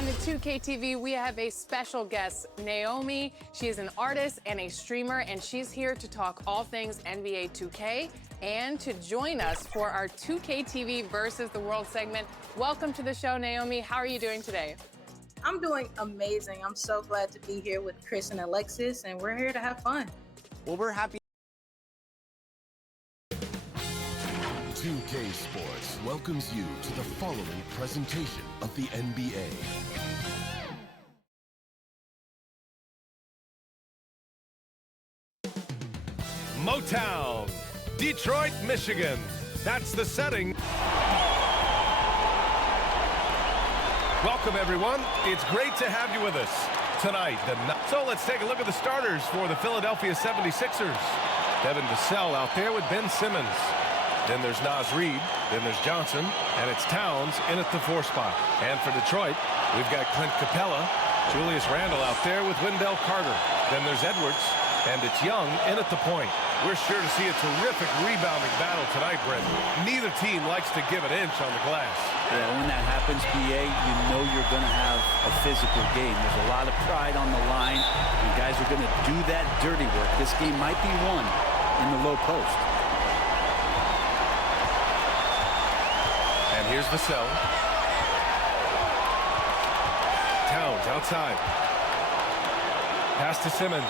on to 2K TV, we have a special guest, Naomi. She is an artist and a streamer, and she's here to talk all things NBA 2K and to join us for our 2K TV versus the World segment. Welcome to the show, Naomi. How are you doing today? I'm doing amazing. I'm so glad to be here with Chris and Alexis, and we're here to have fun. Well, we're happy. 2K Sports welcomes you to the following presentation of the NBA. Motown, Detroit, Michigan. That's the setting. Welcome, everyone. It's great to have you with us tonight. So let's take a look at the starters for the Philadelphia 76ers. Devin Vassell out there with Ben Simmons. Then there's Naz Reid, then there's Johnson, and it's Towns in at the 4 spot. And for Detroit, we've got Clint Capella, Julius Randle out there with Wendell Carter. Then there's Edwards, and it's Young in at the point. We're sure to see a terrific rebounding battle tonight, Brent. Neither team likes to give an inch on the glass. Yeah, when that happens, PA, you know you're going to have a physical game. There's a lot of pride on the line, and guys are going to do that dirty work. This game might be won in the low post. And here's Vassell. Towns outside. Pass to Simmons.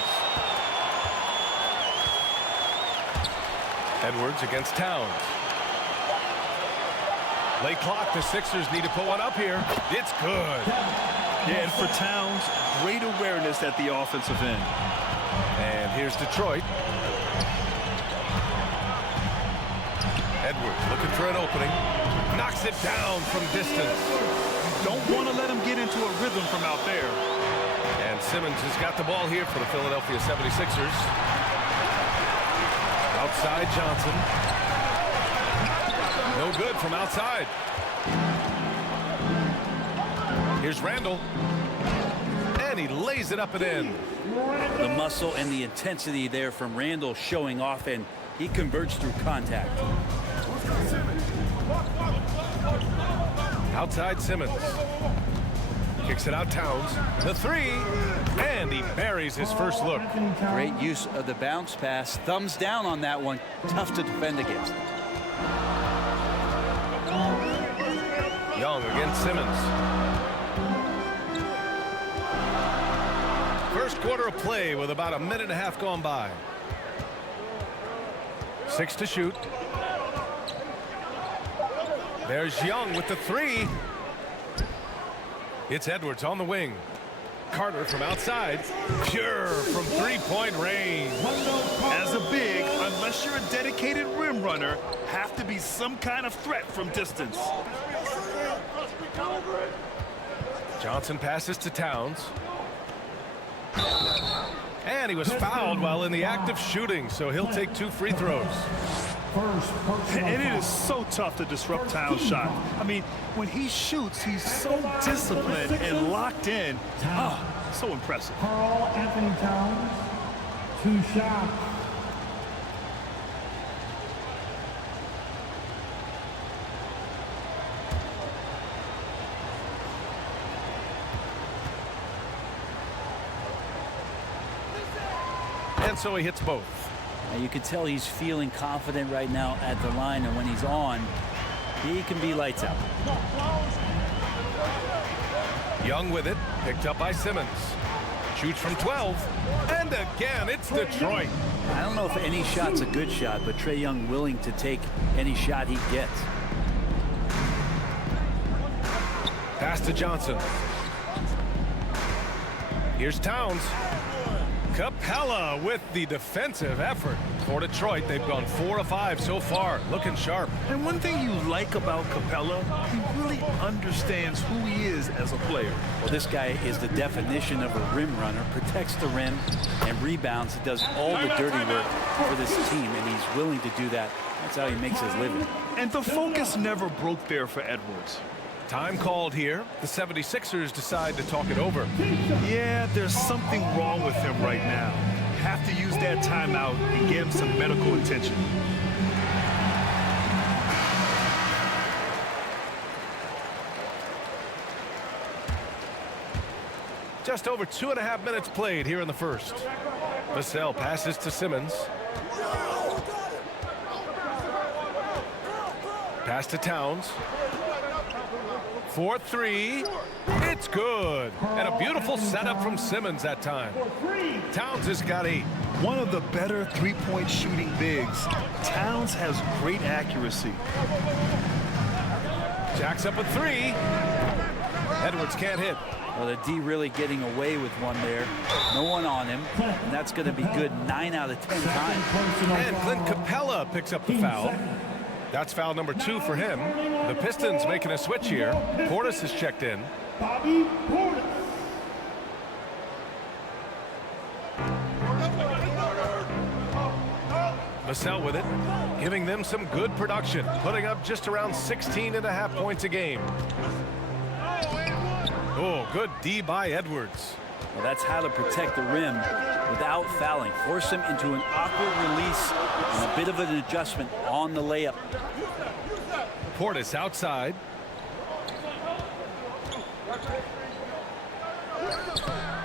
Edwards against Towns. Late clock, the Sixers need to put one up here. It's good. Yeah, and for Towns, great awareness at the offensive end. And here's Detroit. Edwards looking for an opening. Knocks it down from distance. Don't want to let him get into a rhythm from out there. And Simmons has got the ball here for the Philadelphia 76ers. Outside Johnson. No good from outside. Here's Randle. And he lays it up and in. The muscle and the intensity there from Randle showing off, and he converts through contact. Outside Simmons. Kicks it out Towns. The 3. And he buries his first look. Great use of the bounce pass. Thumbs down on that one. Tough to defend against. Young against Simmons. First quarter of play with about a minute and a half gone by. 6 to shoot. There's Young with the 3. It's Edwards on the wing. Carter from outside. Pure from three-point range. As a big, unless you're a dedicated rim runner, have to be some kind of threat from distance. Johnson passes to Towns. And he was fouled while in the act of shooting, so he'll take 2 free throws. And it is so tough to disrupt Towns' shot. I mean, when he shoots, he's so disciplined and locked in. So impressive. Karl Anthony Towns, 2 shots. And so he hits both. Now you can tell he's feeling confident right now at the line, and when he's on, he can be lights out. Young with it, picked up by Simmons. Shoots from 12, and again, it's Detroit. I don't know if any shot's a good shot, but Trae Young willing to take any shot he gets. Pass to Johnson. Here's Towns. Capella with the defensive effort for Detroit. They've gone 4 of 5 so far, looking sharp. And one thing you like about Capella, he really understands who he is as a player. Well, this guy is the definition of a rim runner, protects the rim and rebounds. He does all the dirty work for this team, and he's willing to do that. That's how he makes his living. And the focus never broke there for Edwards. Time called here. The 76ers decide to talk it over. Yeah, there's something wrong with him right now. Have to use that timeout and get him some medical attention. Just over 2.5 minutes played here in the first. Vassell passes to Simmons. Pass to Towns. 4-3. It's good. And a beautiful setup from Simmons that time. Towns has got 8. One of the better three-point shooting bigs. Towns has great accuracy. Jacks up a 3. Edwards can't hit. Well, the D really getting away with one there. No one on him, and that's going to be good 9 out of 10 times. And Clint Capella picks up the foul. That's foul number 2 for him. The Pistons making a switch here. Portis is checked in. Bobby Portis. Vassell with it, giving them some good production, putting up just around 16.5 points a game. Oh, good D by Edwards. Well, that's how to protect the rim without fouling. Force him into an awkward release and a bit of an adjustment on the layup. Portis outside.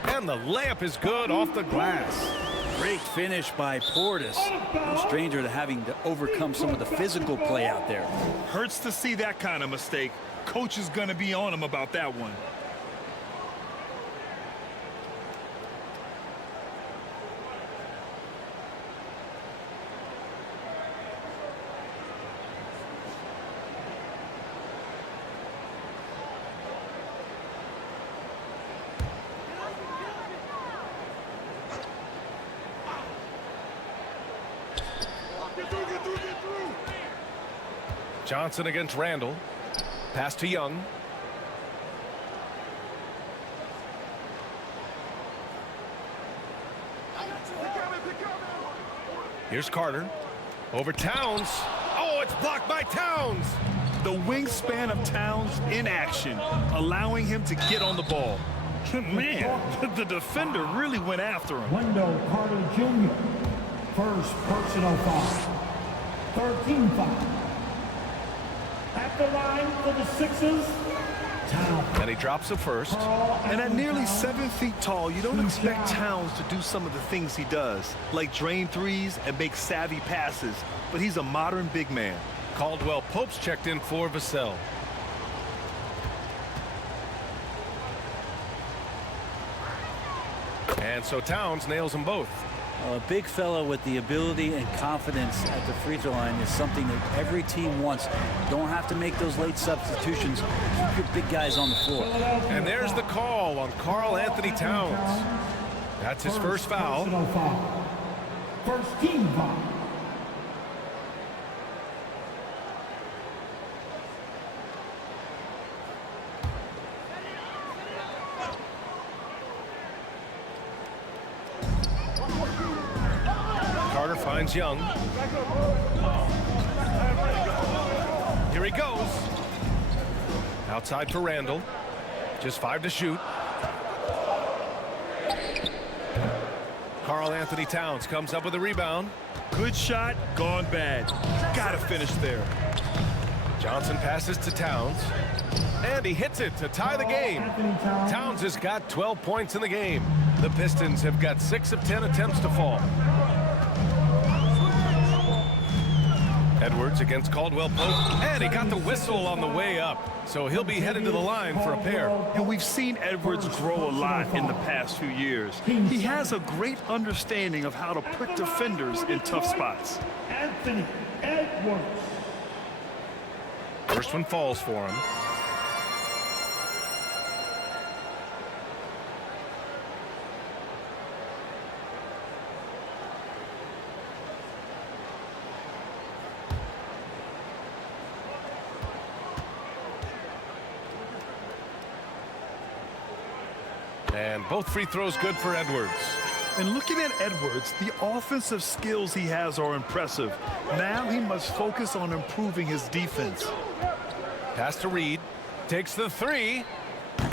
And the layup is good off the glass. Great finish by Portis. No stranger to having to overcome some of the physical play out there. Hurts to see that kind of mistake. Coach is going to be on him about that one. Johnson against Randall. Pass to Young. Here's Carter. Over Towns. Oh, it's blocked by Towns. The wingspan of Towns in action, allowing him to get on the ball. Man, the defender really went after him. Wendell Carter Jr. First personal foul. 13 foul. At the line for the Sixers, Towns. And he drops the first. And at nearly 7 feet tall, you don't expect Towns to do some of the things he does, like drain threes and make savvy passes. But he's a modern big man. Caldwell Pope's checked in for Vassell. And so Towns nails them both. A big fellow with the ability and confidence at the free throw line is something that every team wants. Don't have to make those late substitutions. Keep your big guys on the floor. And there's the call on Karl Anthony Towns. That's his first foul. First team foul. Carter finds Young. Here he goes. Outside for Randall. Just 5 to shoot. Karl Anthony Towns comes up with a rebound. Good shot, gone bad. Gotta finish there. Johnson passes to Towns. And he hits it to tie the game. Towns has got 12 points in the game. The Pistons have got 6 of 10 attempts to fall. Edwards against Caldwell Pope. And he got the whistle on the way up. So he'll be headed to the line for a pair. And we've seen Edwards grow a lot in the past few years. He has a great understanding of how to put defenders in tough spots. Anthony Edwards. First one falls for him. And both free throws good for Edwards. And looking at Edwards, the offensive skills he has are impressive. Now he must focus on improving his defense. Pass to Reed. Takes the 3.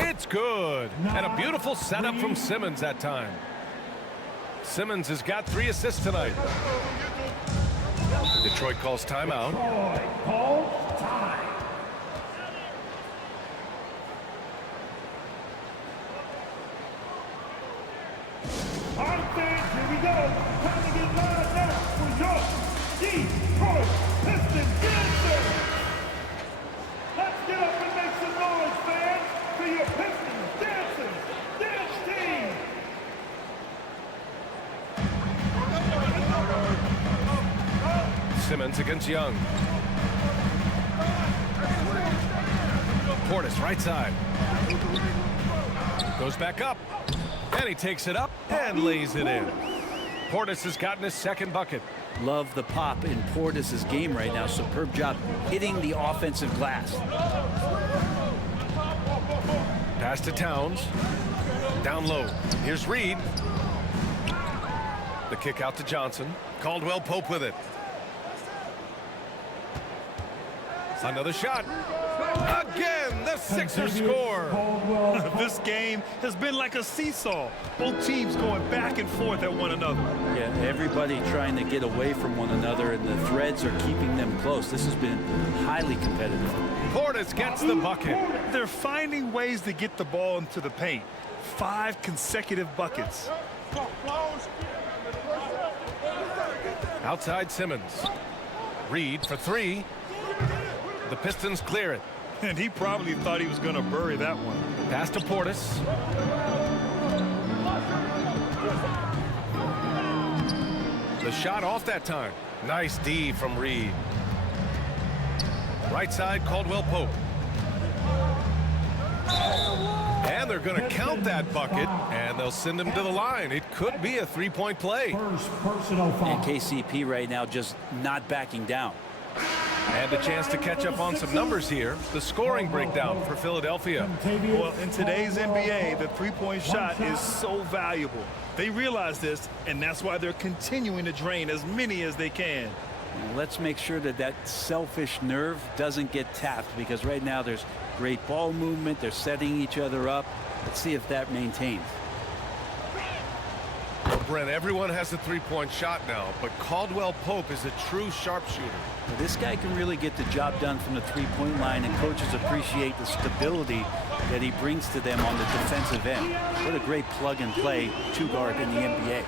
It's good. And a beautiful setup from Simmons that time. Simmons has got 3 assists tonight. Detroit calls timeout. Calls time. Simmons against Young. Portis right side. Goes back up. And he takes it up and lays it in. Portis has gotten his second bucket. Love the pop in Portis' game right now. Superb job hitting the offensive glass. Pass to Towns. Down low. Here's Reed. The kick out to Johnson. Caldwell Pope with it. Another shot. Again, the Sixers score. This game has been like a seesaw. Both teams going back and forth at one another. Yeah, everybody trying to get away from one another, and the threads are keeping them close. This has been highly competitive. Portis gets the bucket. They're finding ways to get the ball into the paint. 5 consecutive buckets. Outside Simmons. Reed for 3. The Pistons clear it. And he probably thought he was going to bury that one. Pass to Portis. The shot off that time. Nice D from Reed. Right side, Caldwell Pope. And they're going to count that bucket, and they'll send him to the line. It could be a three-point play. First personal foul. And KCP right now just not backing down. And a chance to catch up on some numbers here. The scoring breakdown for Philadelphia. Well, in today's NBA, the three-point shot is so valuable. They realize this, and that's why they're continuing to drain as many as they can. Let's make sure that that selfish nerve doesn't get tapped, because right now there's great ball movement. They're setting each other up. Let's see if that maintains. Well, Brent, everyone has a three-point shot now, but Caldwell Pope is a true sharpshooter. Well, this guy can really get the job done from the three-point line, and coaches appreciate the stability that he brings to them on the defensive end. What a great plug-and-play two-guard in the NBA.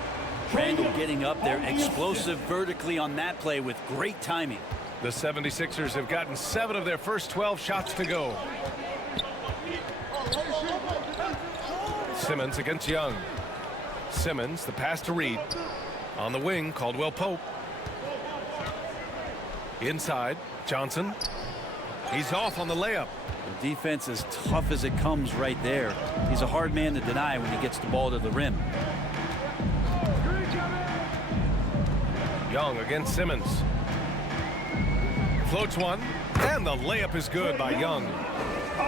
Randall getting up there, explosive vertically on that play with great timing. The 76ers have gotten 7 of their first 12 shots to go. Simmons against Young. Simmons, the pass to Reed. On the wing, Caldwell Pope. Inside, Johnson. He's off on the layup. The defense as tough as it comes right there. He's a hard man to deny when he gets the ball to the rim. Young against Simmons. Floats one, and the layup is good by Young.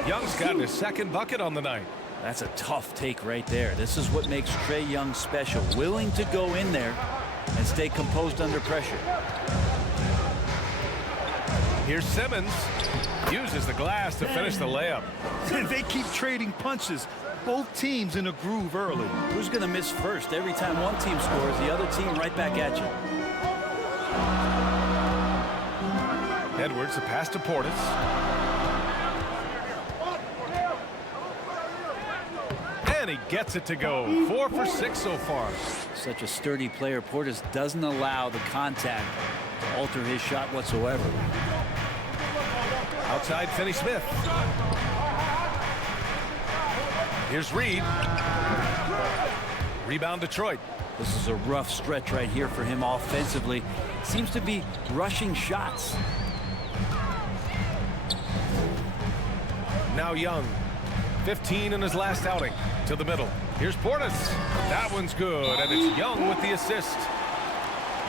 Young's gotten his second bucket on the night. That's a tough take right there. This is what makes Trae Young special. Willing to go in there and stay composed under pressure. Here's Simmons. Uses the glass to finish the layup. They keep trading punches. Both teams in a groove early. Who's going to miss first? Every time one team scores, the other team right back at you. Edwards, the pass to Portis. And he gets it to go. 4 for 6 so far. Such a sturdy player. Portis doesn't allow the contact to alter his shot whatsoever. Outside, Finney-Smith. Here's Reed. Rebound, Detroit. This is a rough stretch right here for him offensively. Seems to be rushing shots. Now Young. 15 in his last outing. To the middle. Here's Portis. That one's good, and it's Young with the assist.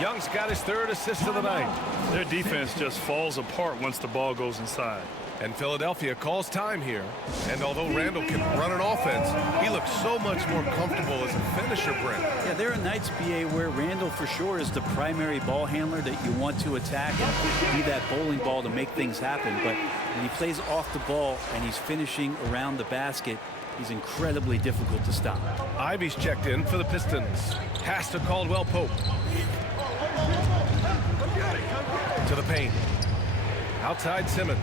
Young's got his 3rd assist of the night. Their defense just falls apart once the ball goes inside. And Philadelphia calls time here. And although Randall can run an offense, he looks so much more comfortable as a finisher, Brent. Yeah, there are nights, BA, where Randall for sure is the primary ball handler that you want to attack and be that bowling ball to make things happen. But when he plays off the ball and he's finishing around the basket, he's incredibly difficult to stop. Ivy's checked in for the Pistons. Pass to Caldwell Pope. To the paint. Outside Simmons.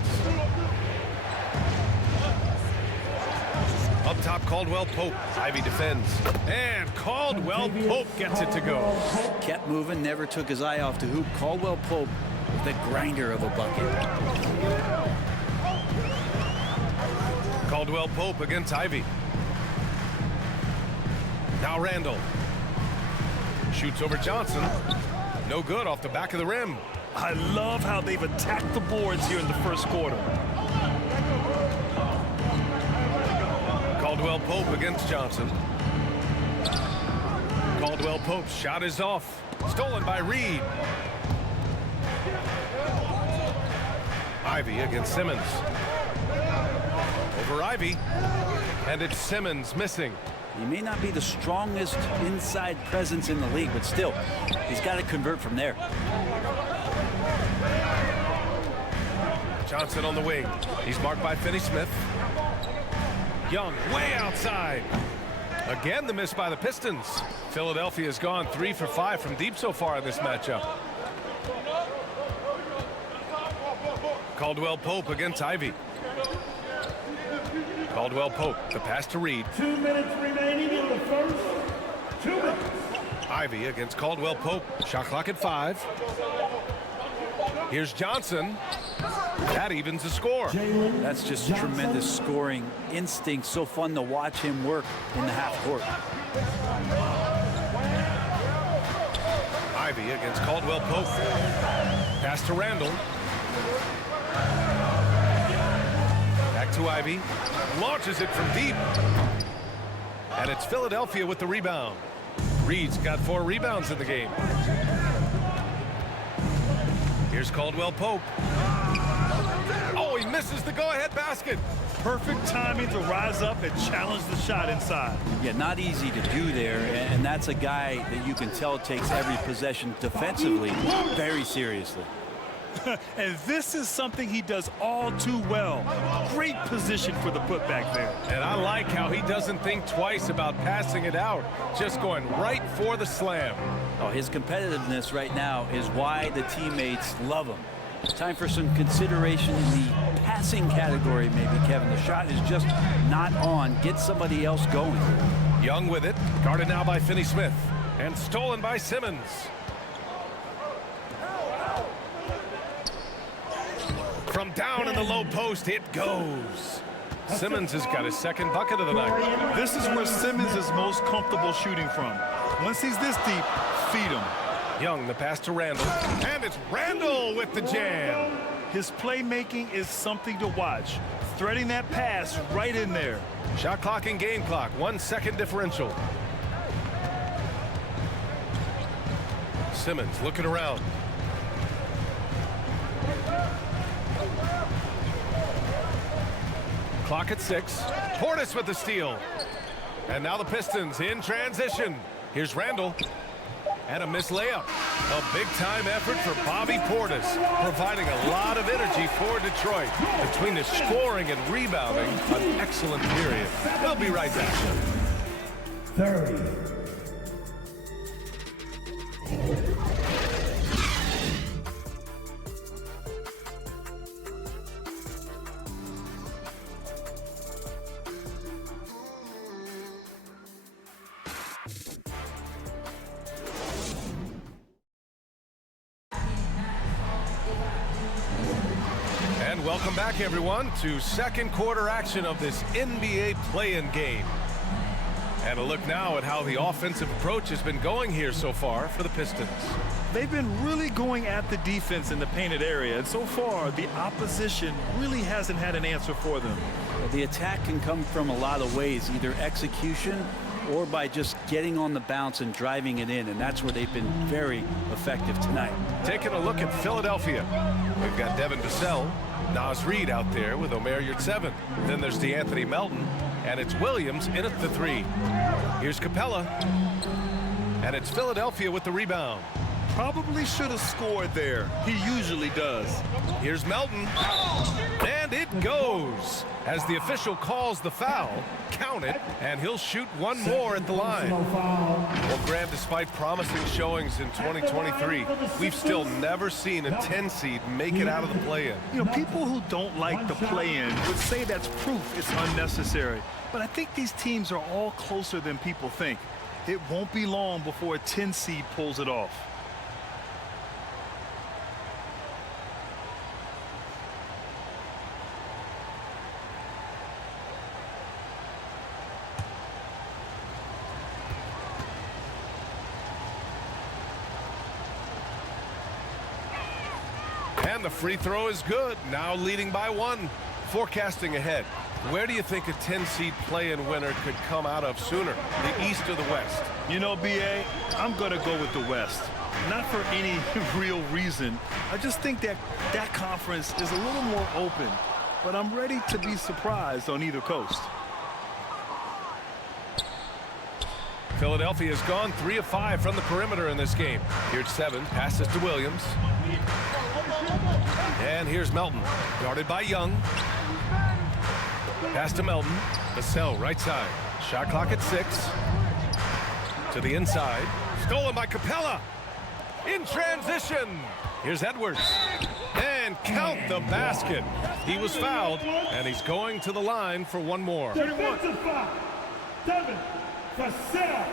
Up top, Caldwell Pope. Ivy defends. And Caldwell Pope gets it to go. Kept moving, never took his eye off the hoop. Caldwell Pope, the grinder of a bucket. Caldwell Pope against Ivy. Now Randall. Shoots over Johnson. No good off the back of the rim. I love how they've attacked the boards here in the first quarter. Caldwell Pope against Johnson. Caldwell Pope's shot is off. Stolen by Reed. Ivy against Simmons. Over Ivy. And it's Simmons missing. He may not be the strongest inside presence in the league, but still, he's got to convert from there. Johnson on the wing. He's marked by Finney-Smith. Young way outside. Again, the miss by the Pistons. Philadelphia has gone 3 for 5 from deep so far in this matchup. Caldwell Pope against Ivy. Caldwell Pope, the pass to Reed. 2 minutes remaining in the first. 2 minutes. Ivy against Caldwell Pope. Shot clock at 5. Here's Johnson. That evens the score. That's just tremendous scoring instinct. So fun to watch him work in the half court. Ivy against Caldwell Pope. Pass to Randall. Back to Ivy. Launches it from deep. And it's Philadelphia with the rebound. Reed's got 4 rebounds in the game. Here's Caldwell Pope. Oh, he misses the go-ahead basket. Perfect timing to rise up and challenge the shot inside. Yeah, not easy to do there, and that's a guy that you can tell takes every possession defensively very seriously. And this is something he does all too well. Great position for the putback there. And I like how he doesn't think twice about passing it out, just going right for the slam. Oh, his competitiveness right now is why the teammates love him. Time for some consideration in the passing category, maybe, Kevin. The shot is just not on. Get somebody else going. Young with it, guarded now by Finney-Smith, and stolen by Simmons. From down in the low post, it goes. Simmons has got his second bucket of the night. This is where Simmons is most comfortable shooting from. Once he's this deep, feed him. Young, the pass to Randall, and it's Randall with the jam. His playmaking is something to watch. Threading that pass right in there. Shot clock and game clock, 1 second differential. Simmons looking around. Clock at 6. Portis with the steal. And now the Pistons in transition. Here's Randall. And a missed layup. A big-time effort for Bobby Portis, providing a lot of energy for Detroit. Between the scoring and rebounding, an excellent period. We'll be right back. 30. Welcome back, everyone, to second quarter action of this NBA play-in game. And a look now at how the offensive approach has been going here so far for the Pistons. They've been really going at the defense in the painted area, and so far the opposition really hasn't had an answer for them. Well, the attack can come from a lot of ways, either execution or by just getting on the bounce and driving it in, and that's where they've been very effective tonight. Taking a look at Philadelphia, we've got Devin Vassell, Naz Reid out there with Omer Yurtseven. Then there's DeAnthony Melton, and it's Williams in at the 3. Here's Capella, and it's Philadelphia with the rebound. Probably should have scored there. He usually does. Here's Melton, and it goes. As the official calls the foul, count it, and he'll shoot one more at the line. Well, Graham, despite promising showings in 2023, we've still never seen a 10 seed make it out of the play-in. You know, people who don't like the play-in would say that's proof it's unnecessary. But I think these teams are all closer than people think. It won't be long before a 10 seed pulls it off. And the free throw is good. Now leading by 1. Forecasting ahead. Where do you think a 10-seed play-in winner could come out of sooner, the East or the West? You know, B.A., I'm going to go with the West. Not for any real reason. I just think that that conference is a little more open. But I'm ready to be surprised on either coast. Philadelphia has gone 3 of 5 from the perimeter in this game. Here's 7. Passes to Williams. And here's Melton. Guarded by Young. Pass to Melton. Vassell right side. Shot clock at 6. To the inside. Stolen by Capella. In transition. Here's Edwards. And count the basket. He was fouled, and he's going to the line for one more. Defensive foul. Devin Vassell.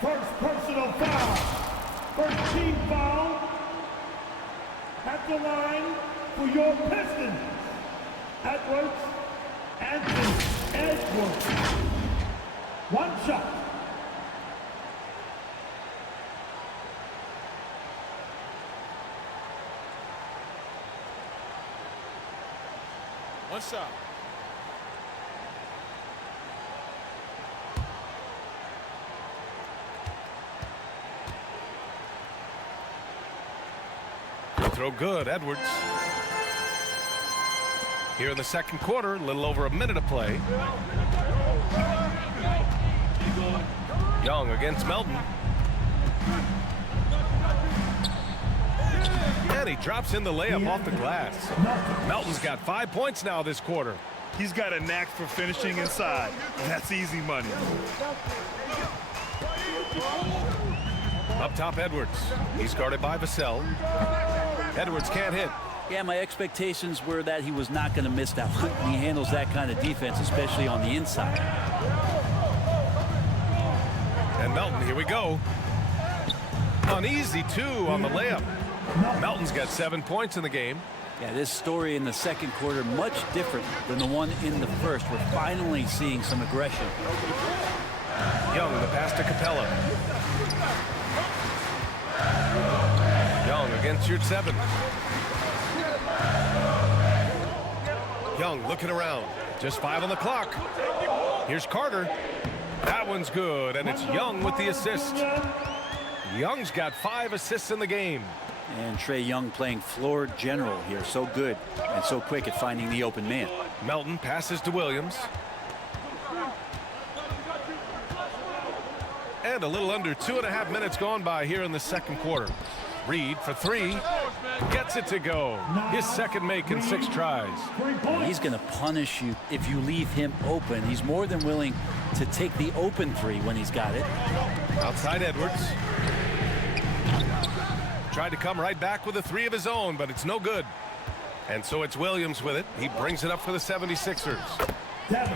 First personal foul. First team foul. At the line for your Pistons. Edwards. Anthony Edwards. One shot. One shot. Throw good, Edwards. Here in the second quarter, a little over a minute of play. Young against Melton. And he drops in the layup off the glass. Melton's got 5 points now this quarter. He's got a knack for finishing inside. That's easy money. Up top, Edwards. He's guarded by Vassell. Edwards can't hit. Yeah, my expectations were that he was not going to miss that one. He handles that kind of defense, especially on the inside. And Melton, here we go. An easy 2 on the layup. Melton's got 7 points in the game. Yeah, this story in the second quarter much different than the one in the first. We're finally seeing some aggression. Young, the pass to Capella. Young against your 7. Young looking around. Just 5 on the clock. Here's Carter. That one's good, and it's Young with the assist. Young's got 5 assists in the game. And Trae Young playing floor general here. So good and so quick at finding the open man. Melton passes to Williams. And a little under 2.5 minutes gone by here in the second quarter. Reed for 3. Gets it to go. His second make in 6 tries. He's going to punish you if you leave him open. He's more than willing to take the open 3 when he's got it. Outside Edwards. Tried to come right back with a 3 of his own, but it's no good. And so it's Williams with it. He brings it up for the 76ers.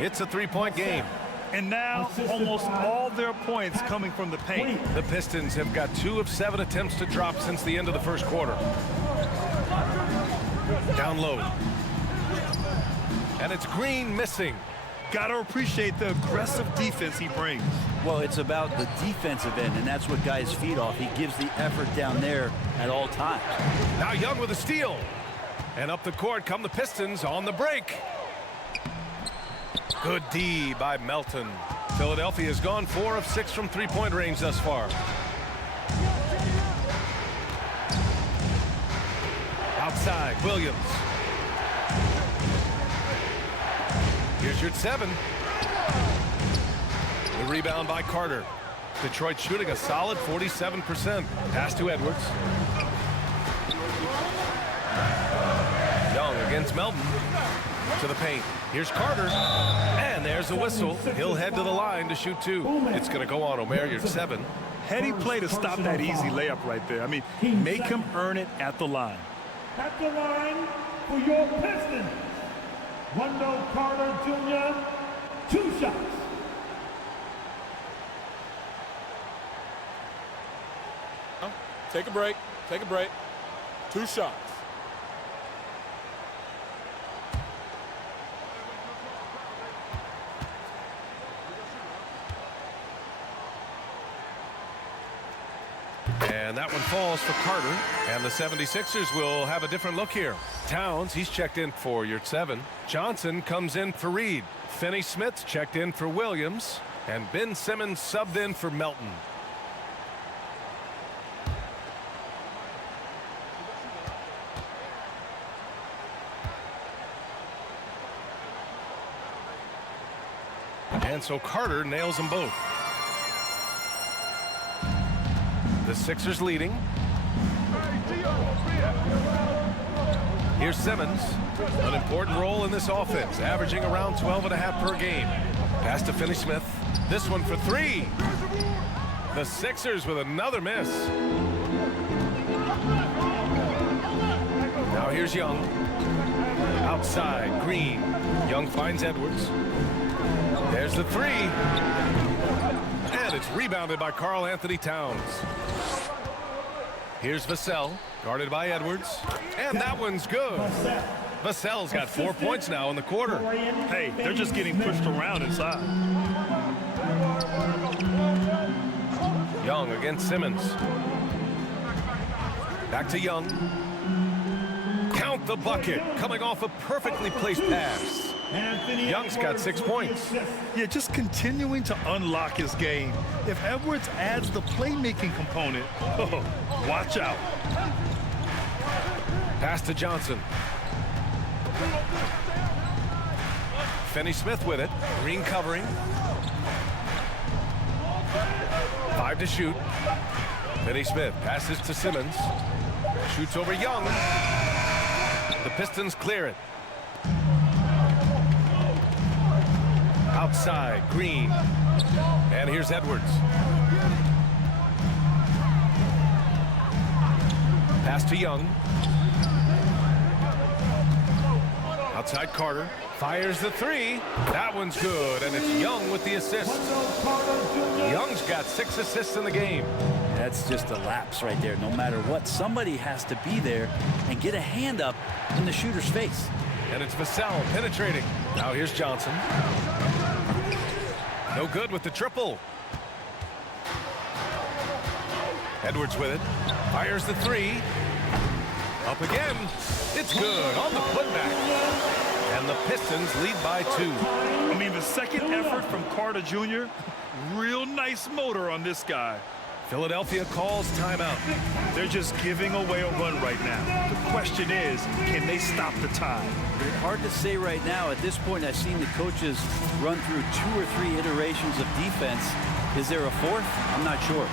It's a 3-point game. And now almost all their points coming from the paint. The Pistons have got 2 of 7 attempts to drop since the end of the first quarter. Down low. And it's Green missing. Got to appreciate the aggressive defense he brings. Well, it's about the defensive end, and that's what guys feed off. He gives the effort down there at all times. Now Young with a steal. And up the court come the Pistons on the break. Good D by Melton. Philadelphia has gone 4 of 6 from 3-point range thus far. Outside, Williams. Here's your 7. The rebound by Carter. Detroit shooting a solid 47%. Pass to Edwards. Young against Melton. To the paint. Here's Carter. And there's the whistle. He'll head to the line to shoot 2. It's going to go on Omer, your 7. Heady play to stop that easy layup right there. I mean, make him earn it at the line. At the line for your Pistons. Wendell Carter Jr., 2 shots. Take a break. Take a break. 2 shots. And And that one falls for Carter. And the 76ers will have a different look here. Towns, he's checked in for Yurtseven. Johnson comes in for Reed. Finney-Smith's checked in for Williams. And Ben Simmons subbed in for Melton. And so Carter nails them both. The Sixers leading. Here's Simmons. An important role in this offense, averaging around 12.5 per game. Pass to Finney-Smith. This one for three. The Sixers with another miss. Now here's Young. Outside, Green. Young finds Edwards. There's the three. And it's rebounded by Karl Anthony Towns. Here's Vassell, guarded by Edwards. And that one's good. Vassell's got 4 points now in the quarter. Hey, they're just getting pushed around inside. Young against Simmons. Back to Young. Count the bucket, coming off a perfectly placed pass. Young's got 6 points. Yeah, just continuing to unlock his game. If Edwards adds the playmaking component, oh, watch out. Pass to Johnson. Finney-Smith with it. Green covering. 5 to shoot. Finney-Smith passes to Simmons. Shoots over Young. The Pistons clear it. Outside, Green. And here's Edwards. Pass to Young. Outside Carter. Fires the three. That one's good, and it's Young with the assist. Young's got 6 assists in the game. That's just a lapse right there. No matter what, somebody has to be there and get a hand up in the shooter's face. And it's Vassell penetrating. Now here's Johnson. No good with the triple. Edwards with it. Fires the three. Up again. It's good on the putback. And the Pistons lead by 2. I mean, the second effort from Carter Jr., real nice motor on this guy. Philadelphia calls timeout. They're just giving away a run right now. The question is, can they stop the tide? Hard to say right now. At this point, I've seen the coaches run through 2 or 3 iterations of defense. Is there a fourth? I'm not sure.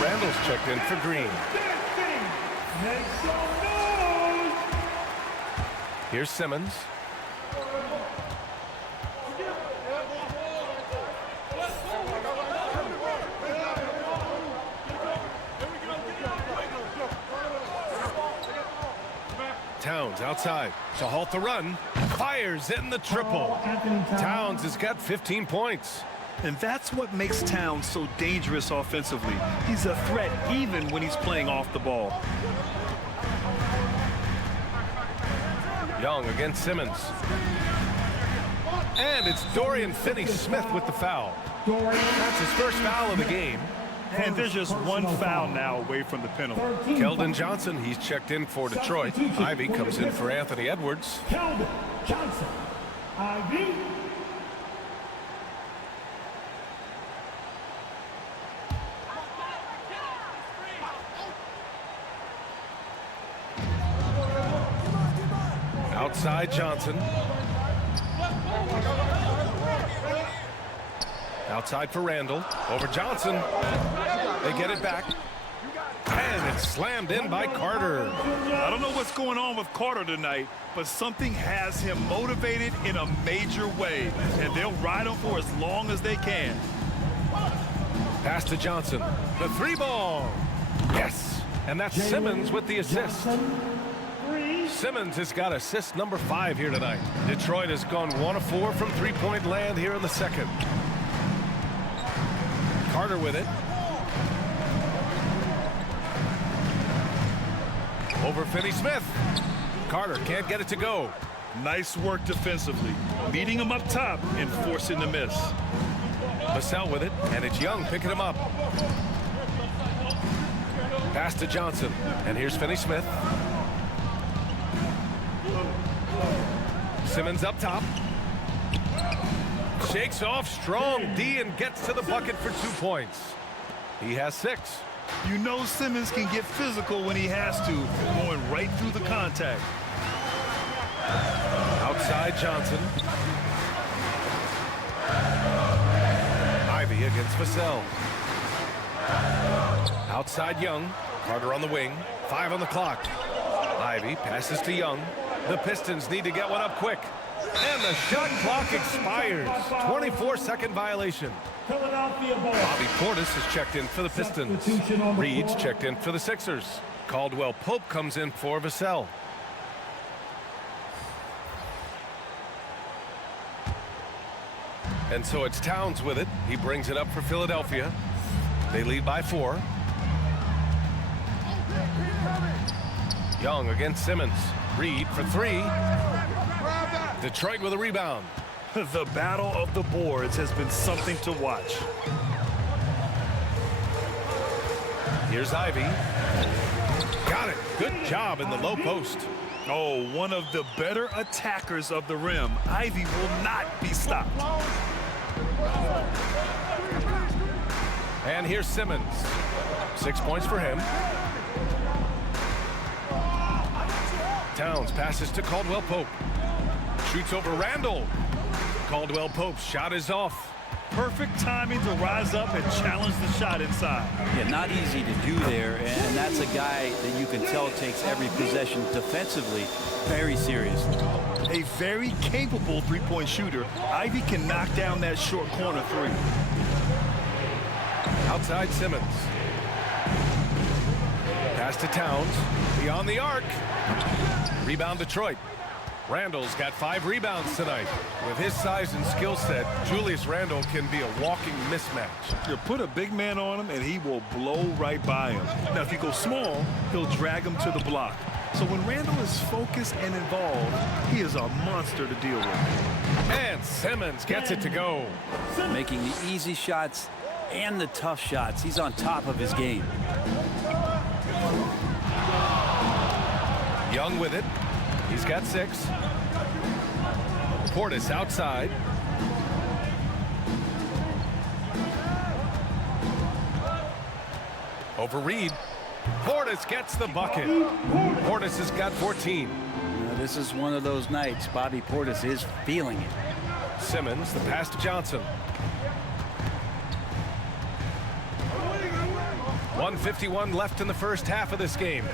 Randall's checked in for Green. Here's Simmons. Towns outside to halt the run. Fires in the triple. Towns has got 15 points. And that's what makes Towns so dangerous offensively. He's a threat even when he's playing off the ball. Young against Simmons. And it's Dorian Finney-Smith with the foul. That's his first foul of the game. And there's just one foul now away from the penalty. Keldon Johnson, he's checked in for Detroit. Ivy comes in for Anthony Edwards. Keldon Johnson. Ivy. Outside Johnson. Outside for Randall. Over Johnson. They get it back. And it's slammed in by Carter. I don't know what's going on with Carter tonight, but something has him motivated in a major way, and they'll ride him for as long as they can. Pass to Johnson. The 3-ball. Yes. And that's Simmons with the assist. Simmons has got assist number 5 here tonight. Detroit has gone 1 of 4 from three-point land here in the second. Carter with it. Over Finney-Smith. Carter can't get it to go. Nice work defensively, meeting him up top and forcing the miss. Vassell with it, and it's Young picking him up. Pass to Johnson, and here's Finney-Smith. Simmons up top. Shakes off strong D and gets to the bucket for 2 points. He has 6. You know Simmons can get physical when he has to, going right through the contact. Outside Johnson. Ivy against Vassell. Outside Young. Carter on the wing. 5 on the clock. Ivy passes to Young. The Pistons need to get one up quick. And the shot clock expires. 24-second violation. Philadelphia ball. Bobby Portis has checked in for the Pistons. Reed's checked in for the Sixers. Caldwell Pope comes in for Vassell. And so it's Towns with it. He brings it up for Philadelphia. They lead by 4. Young against Simmons. Reed for 3. Detroit with a rebound. The battle of the boards has been something to watch. Here's Ivy. Got it. Good job in the low post. Oh, one of the better attackers of the rim. Ivy will not be stopped. And here's Simmons. 6 points for him. Towns passes to Caldwell Pope. Shoots over Randall. Caldwell Pope's shot is off. Perfect timing to rise up and challenge the shot inside. Yeah, not easy to do there, and that's a guy that you can tell takes every possession defensively very seriously. A very capable three-point shooter. Ivy can knock down that short corner 3. Outside Simmons. Pass to Towns. Beyond the arc. Rebound Detroit. Randall's got 5 rebounds tonight. With his size and skill set, Julius Randall can be a walking mismatch. You put a big man on him and he will blow right by him. Now if you go small, he'll drag him to the block. So when Randall is focused and involved, he is a monster to deal with. And Simmons gets it to go. Making the easy shots and the tough shots. He's on top of his game. Young with it. He's got 6. Portis outside. Over Reed. Portis gets the bucket. Portis has got 14. This is one of those nights Bobby Portis is feeling it. Simmons, the pass to Johnson. 1:51 left in the first half of this game.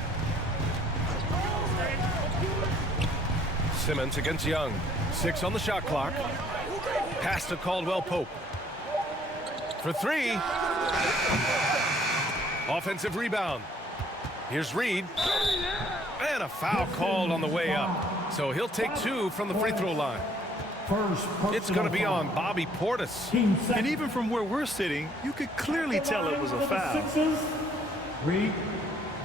Simmons against Young. 6 on the shot clock. Pass to Caldwell Pope. For 3. Offensive rebound. Here's Reed. And a foul called on the way up. So he'll take 2 from the free throw line. It's going to be on Bobby Portis. And even from where we're sitting, you could clearly tell it was a foul. Reed,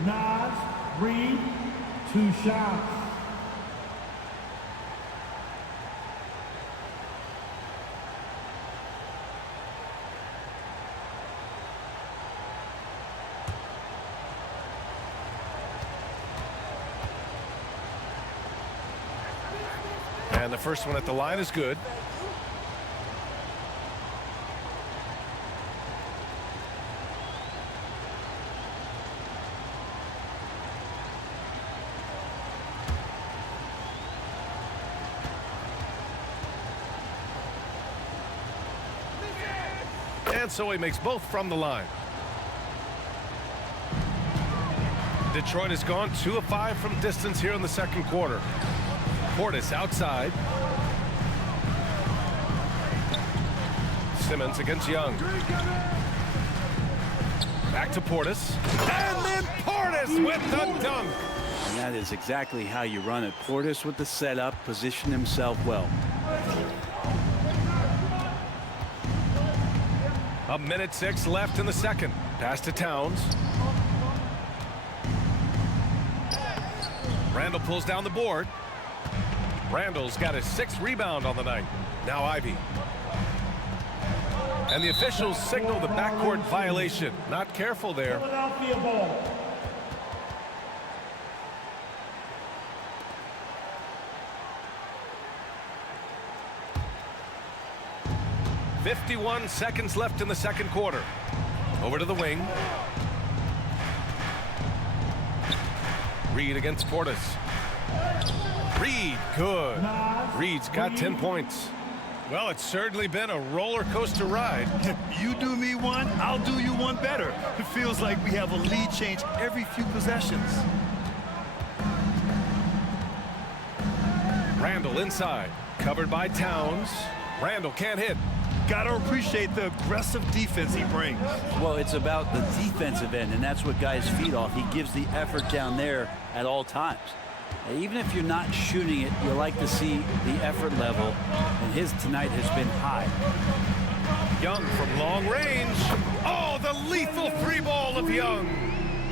Nas, Reed, 2 shots. And the first one at the line is good. and so he makes both from the line. Detroit has gone 2 of 5 from distance here in the second quarter. Portis outside. Simmons against Young. Back to Portis. And then Portis with the dunk. And that is exactly how you run it. Portis with the setup, position himself well. A minute 6 left in the second. Pass to Towns. Randall pulls down the board. Randall's got his 6th rebound on the night. Now Ivy. And the officials signal the backcourt violation. Not careful there. Philadelphia ball. .51 seconds left in the second quarter. Over to the wing. Reed against Portis. Reed, good. Reed's got 10 points. Well, it's certainly been a roller coaster ride. You do me one, I'll do you one better. It feels like we have a lead change every few possessions. Randall inside, covered by Towns. Randall can't hit. Gotta appreciate the aggressive defense he brings. Well, it's about the defensive end, and that's what guys feed off. He gives the effort down there at all times. Even if you're not shooting it, you like to see the effort level, and his tonight has been high. Young from long range. Oh, the lethal 3-ball of Young.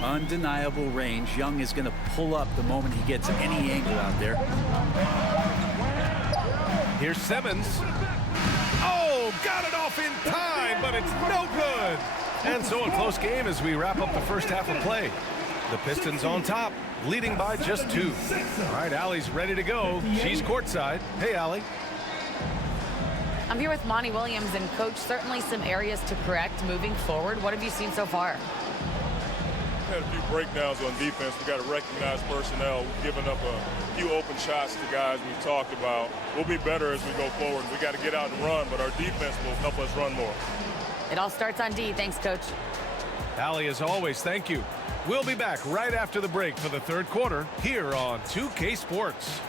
Undeniable range. Young is going to pull up the moment he gets any angle out there. Here's Simmons. Oh, got it off in time, but it's no good. And so a close game as we wrap up the first half of play. The Pistons on top, leading by just 2. All right, Allie's ready to go. She's courtside. Hey, Allie. I'm here with Monty Williams, and Coach, certainly some areas to correct moving forward. What have you seen so far? We had a few breakdowns on defense. We got to recognize personnel. We've given up a few open shots to guys we've talked about. We'll be better as we go forward. We got to get out and run, but our defense will help us run more. It all starts on D. Thanks, Coach. Allie, as always, thank you. We'll be back right after the break for the third quarter here on 2K Sports.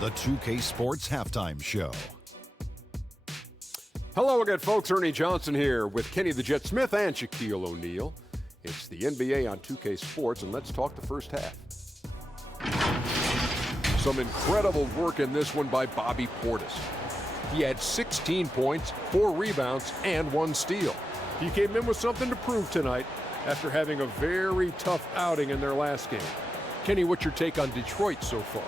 The 2K Sports Halftime Show. Hello again, folks. Ernie Johnson here with Kenny the Jet Smith and Shaquille O'Neal. It's the NBA on 2K Sports, and let's talk the first half. Some incredible work in this one by Bobby Portis. He had 16 points, 4 rebounds, and 1 steal. He came in with something to prove tonight after having a very tough outing in their last game. Kenny, what's your take on Detroit so far?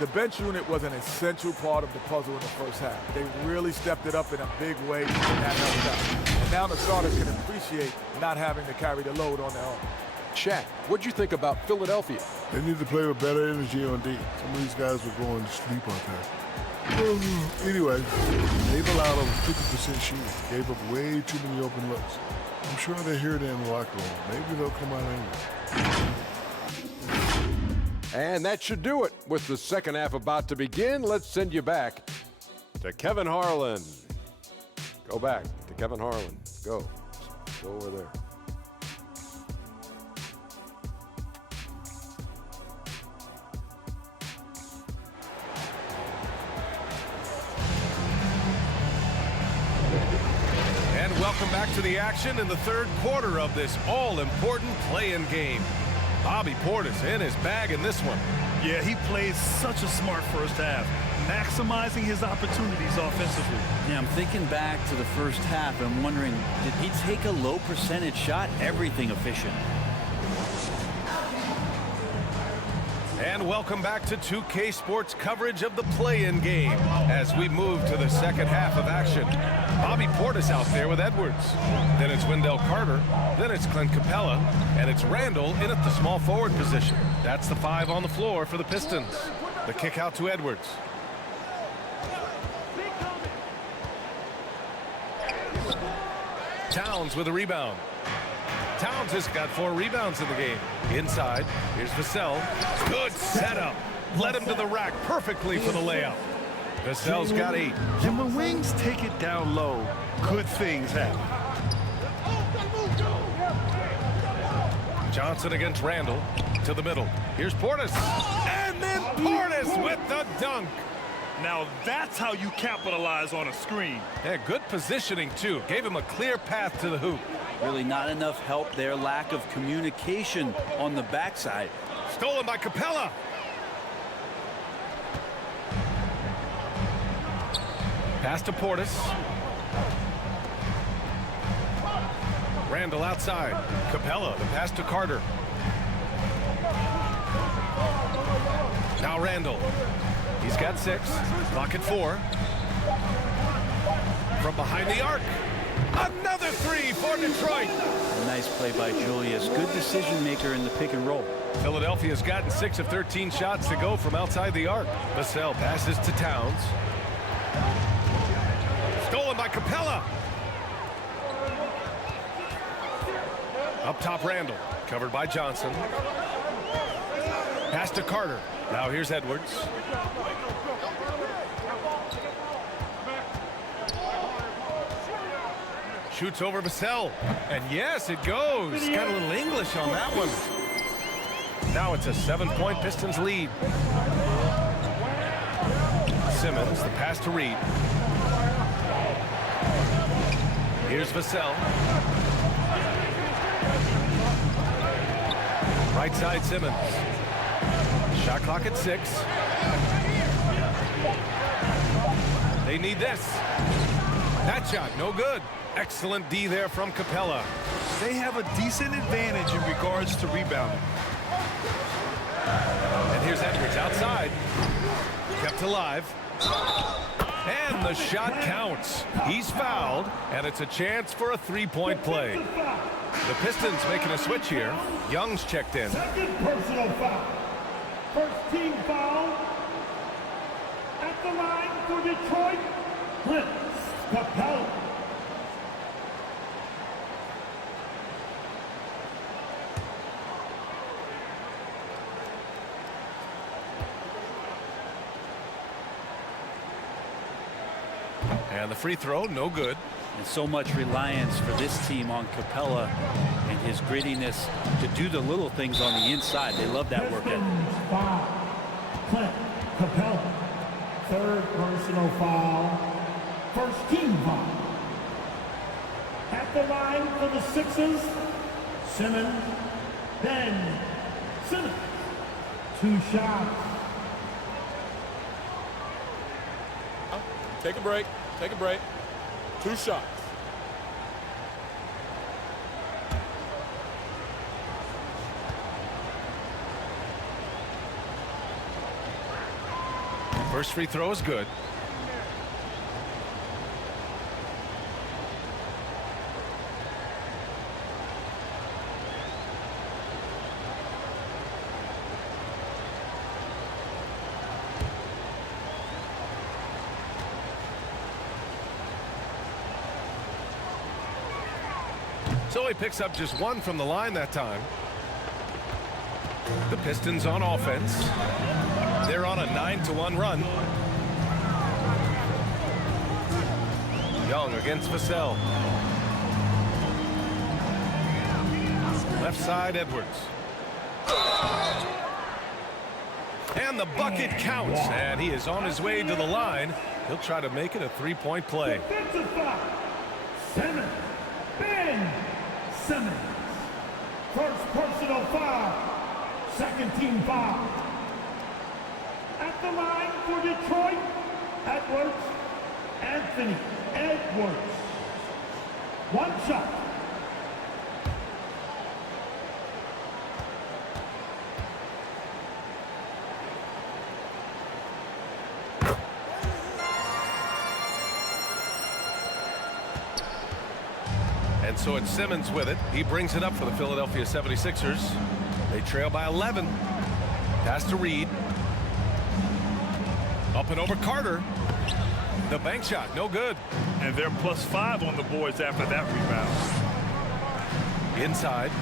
The bench unit was an essential part of the puzzle in the first half. They really stepped it up in a big way, and that helped out. And now the starters can appreciate not having to carry the load on their own. Shaq, what'd you think about Philadelphia? They need to play with better energy on D. Some of these guys were going to sleep out there. Anyway, they've allowed over 50% shooting. Gave up way too many open looks. I'm sure they're here in the locker room. Maybe they'll come out angry. And that should do it. With the second half about to begin, let's send you back to Kevin Harlan. Go back to Kevin Harlan. Go over there. Welcome back to the action in the third quarter of this all-important play-in game. Bobby Portis in his bag in this one. Yeah, he played such a smart first half, maximizing his opportunities offensively. Yeah, I'm thinking back to the first half and wondering, did he take a low percentage shot? Everything efficient. And welcome back to 2K Sports coverage of the play-in game as we move to the second half of action. Bobby Portis out there with Edwards. Then it's Wendell Carter. Then it's Clint Capella. And it's Randall in at the small forward position. That's the 5 on the floor for the Pistons. The kick out to Edwards. Towns with a rebound. Towns has got 4 rebounds in the game. Inside, here's Vassell. Good setup. Led him to the rack perfectly for the layup. Vassell's got 8. And when Wings take it down low, good things happen. Johnson against Randall to the middle. Here's Portis. And then Portis with the dunk. Now that's how you capitalize on a screen. Yeah, good positioning, too. Gave him a clear path to the hoop. Really not enough help there. Lack of communication on the backside. Stolen by Capella. Pass to Portis. Randall outside. Capella, the pass to Carter. Now Randall. He's got 6. Clock at 4. From behind the arc. Another 3 for Detroit. A nice play by Julius. Good decision maker in the pick and roll. Philadelphia's gotten 6 of 13 shots to go from outside the arc. Vassell passes to Towns. Stolen by Capella. Up top, Randall. Covered by Johnson. Pass to Carter. Now here's Edwards. Shoots over Vassell. And yes, it goes. Got a little English on that one. Now it's a 7-point Pistons lead. Simmons, the pass to Reed. Here's Vassell. Right side, Simmons. Shot clock at 6. They need this. That shot, no good. Excellent D there from Capella. They have a decent advantage in regards to rebounding. And here's Edwards outside. Kept alive. And the shot counts. He's fouled, and it's a chance for a 3-point play. The Pistons making a switch here. Young's checked in. Second personal foul. First team foul. At the line for Detroit, Clint Capella. And the free throw, no good. And so much reliance for this team on Capella and his grittiness to do the little things on the inside. They love that work ethic. Foul. Clint Capella. Third personal foul. First team foul. At the line for the Sixers, Simmons. Then Simmons. 2 shots. Take a break. Take a break. 2 shots. First free throw is good. So he picks up just 1 from the line that time. The Pistons on offense. They're on a 9-1 run. Young against Vassell. Left side, Edwards. And the bucket counts, and he is on his way to the line. He'll try to make it a 3-point play. Defensive foul. Simmons. Ben Simmons. First personal foul. Second team foul. At the line for Detroit, Edwards. Anthony Edwards. 1 shot. And so it's Simmons with it. He brings it up for the Philadelphia 76ers. They trail by 11. Pass to Reed. Up and over Carter. The bank shot, no good. And they're +5 on the boards after that rebound. Inside.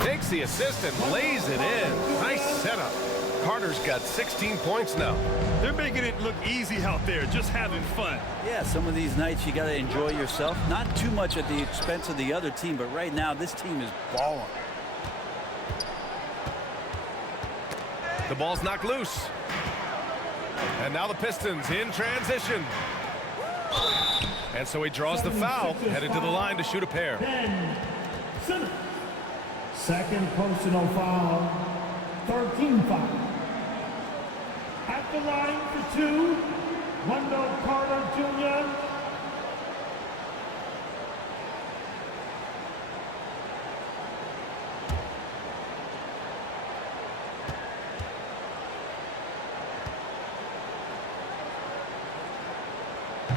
Takes the assist and lays it in. Nice setup. Carter's got 16 points now. They're making it look easy out there, just having fun. Yeah, some of these nights you got to enjoy yourself. Not too much at the expense of the other team, but right now this team is balling. The ball's knocked loose. And now the Pistons in transition. And so he draws the foul, headed to the line to shoot a pair. Second personal foul, 13 foul. At the line for two, Wendell Carter Jr.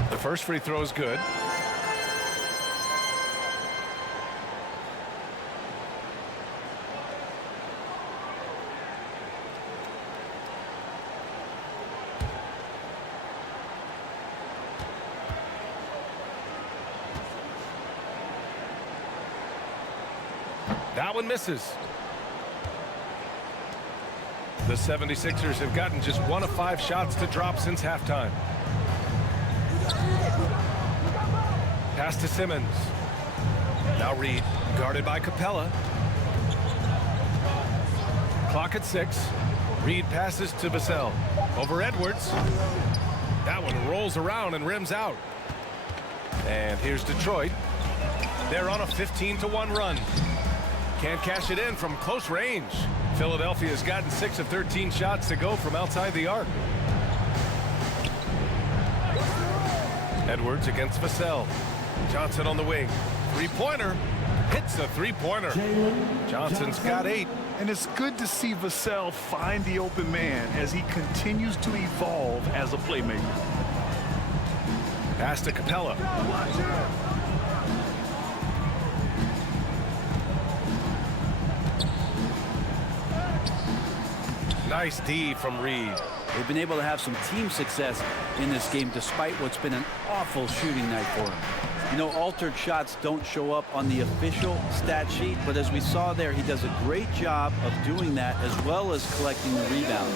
The first free throw is good. That one misses. The 76ers have gotten just 1 of 5 shots to drop since halftime. Pass to Simmons. Now Reed, guarded by Capella. Clock at 6. Reed passes to Vassell. Over Edwards. That one rolls around and rims out. And here's Detroit. They're on a 15-1 run. Can't cash it in from close range. Philadelphia has gotten 6 of 13 shots to go from outside the arc. Edwards against Vassell. Johnson on the wing. Three-pointer. Hits a three-pointer. Johnson's got 8. And it's good to see Vassell find the open man as he continues to evolve as a playmaker. Pass to Capella. Nice D from Reed. They've been able to have some team success in this game despite what's been an awful shooting night for them. You know, altered shots don't show up on the official stat sheet, but as we saw there, he does a great job of doing that as well as collecting the rebound.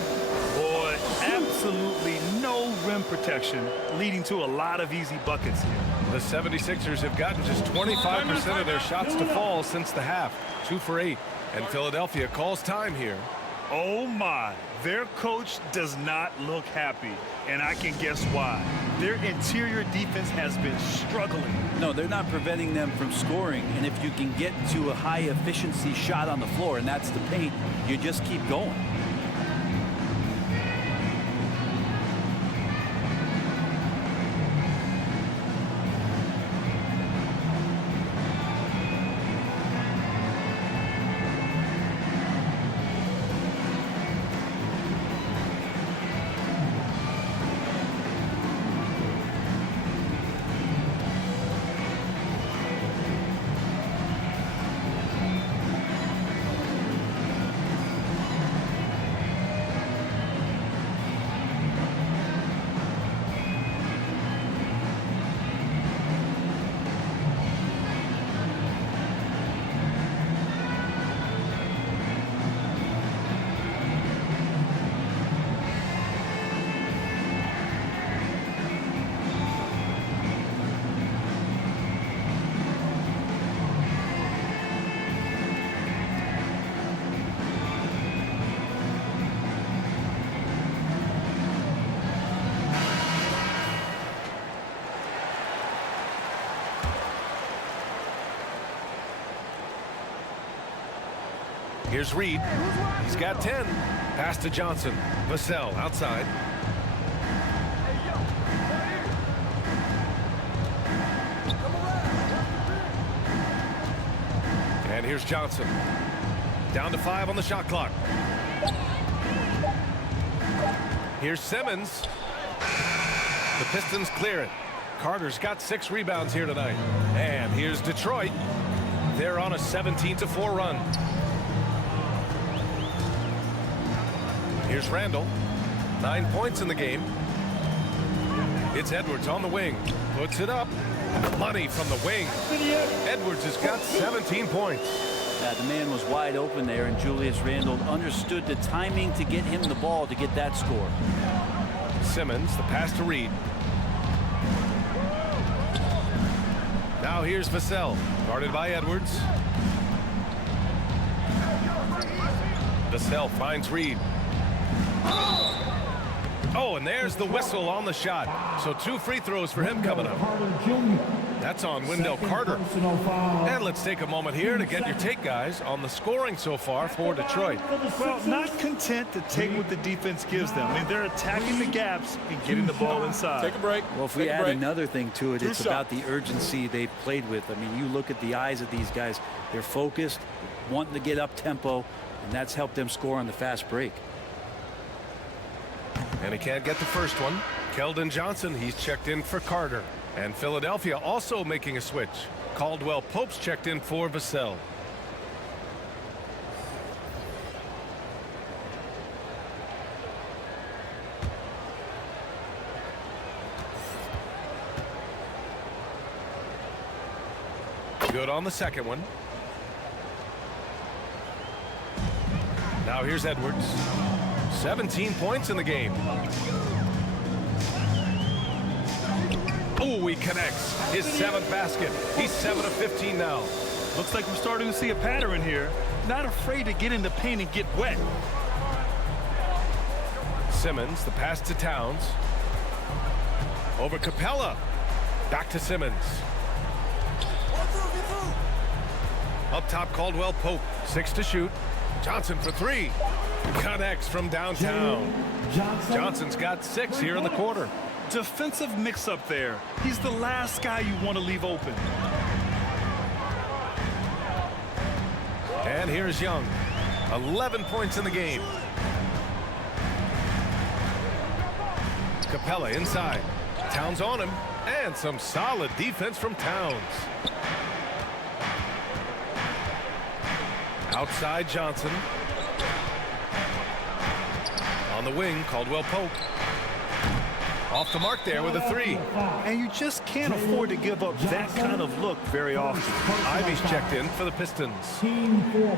Boy, absolutely no rim protection, leading to a lot of easy buckets here. The 76ers have gotten just 25% of their shots to fall since the half. 2 for 8. And Philadelphia calls time here. Oh my, their coach does not look happy, and I can guess why. Their interior defense has been struggling. No, they're not preventing them from scoring, and if you can get to a high efficiency shot on the floor, and that's the paint, you just keep going. Here's Reed. He's got 10. Pass to Johnson. Vassell outside. And here's Johnson. Down to 5 on the shot clock. Here's Simmons. The Pistons clear it. Carter's got 6 rebounds here tonight. And here's Detroit. They're on a 17-4 run. Here's Randall. 9 points in the game. It's Edwards on the wing. Puts it up. Money from the wing. Edwards has got 17 points. Yeah, the man was wide open there, and Julius Randle understood the timing to get him the ball to get that score. Simmons, the pass to Reed. Now here's Vassell, guarded by Edwards. Vassell finds Reed. Oh, and there's the whistle on the shot. So 2 free throws for him coming up. That's on Wendell Carter. And let's take a moment here to get your take, guys, on the scoring so far for Detroit. Well, not content to take what the defense gives them. I mean, they're attacking the gaps and getting the ball inside. Take a break. Well, if we add another thing to it, it's about the urgency they've played with. I mean, you look at the eyes of these guys. They're focused, wanting to get up tempo, and that's helped them score on the fast break. And he can't get the first one. Keldon Johnson, he's checked in for Carter. And Philadelphia also making a switch. Caldwell Pope's checked in for Vassell. Good on the second one. Now here's Edwards. 17 points in the game. Oh, he connects his 7th basket. He's 7 of 15 now. Looks like we're starting to see a pattern here. Not afraid to get in the paint and get wet. Simmons, the pass to Towns. Over Capella. Back to Simmons. Up top, Caldwell Pope. 6 to shoot. Johnson for 3. Connects from downtown. Johnson's got 6 here in the quarter. Defensive mix-up there. He's the last guy you want to leave open. And here's Young. 11 points in the game. Capella inside. Towns on him. And some solid defense from Towns. Outside Johnson. On the wing, Caldwell Pope. Off the mark there with a 3. And you just can't afford to give up that kind of look very often. Ivy's checked in for the Pistons. Team 4.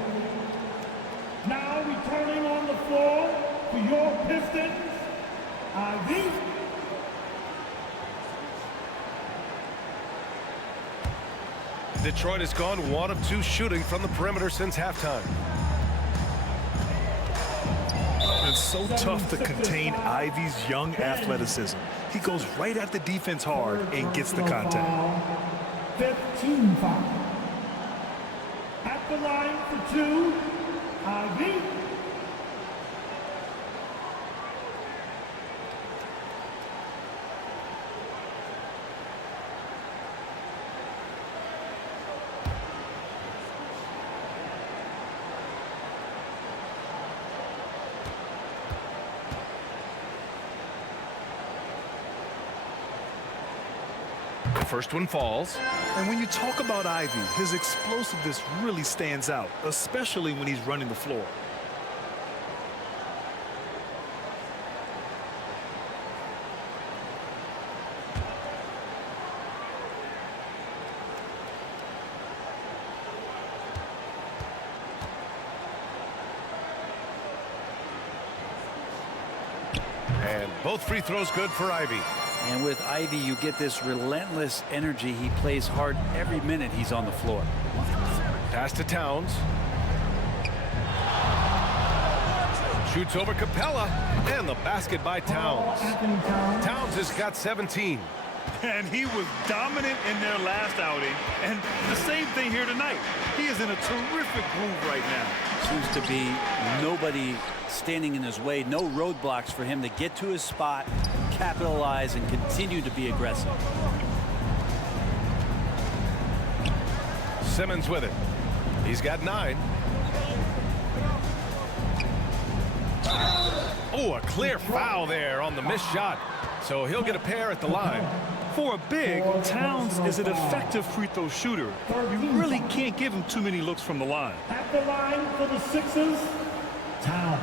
Now returning on the floor for your Pistons, Ivy. Detroit has gone 1 of 2 shooting from the perimeter since halftime. It's so tough to contain Ivy's young athleticism. He goes right at the defense hard and gets the contact. 15 foul. At the line for 2, Ivy. The first one falls. And when you talk about Ivy, his explosiveness really stands out, especially when he's running the floor. And both free throws good for Ivy. And with Ivy, you get this relentless energy. He plays hard every minute he's on the floor. Pass to Towns. Shoots over Capella. And the basket by Towns. Towns has got 17. And he was dominant in their last outing. And the same thing here tonight. He is in a terrific groove right now. Seems to be nobody standing in his way. No roadblocks for him to get to his spot, capitalize, and continue to be aggressive. Simmons with it. He's got 9. Oh, a clear foul there on the missed shot. So he'll get a pair at the line. For a big, Towns is an effective free throw shooter. You really can't give him too many looks from the line. At the line for the Sixers, Towns.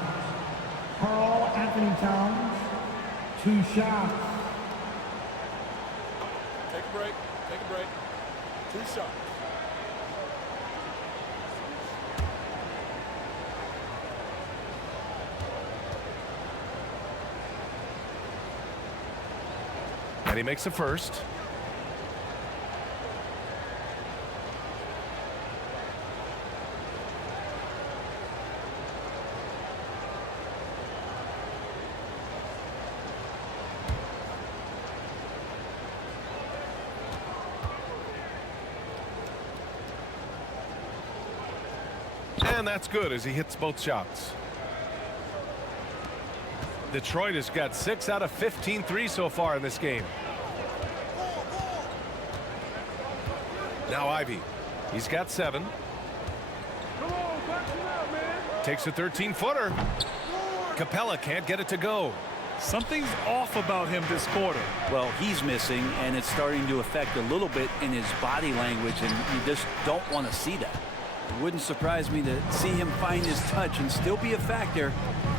Karl Anthony Towns, 2 shots. Take a break. Take a break. 2 shots. And he makes the first. And that's good as he hits both shots. Detroit has got 6 out of 15 threes so far in this game. Now Ivy. He's got 7. Takes a 13-footer. Capella can't get it to go. Something's off about him this quarter. Well, he's missing, and it's starting to affect a little bit in his body language, and you just don't want to see that. It wouldn't surprise me to see him find his touch and still be a factor.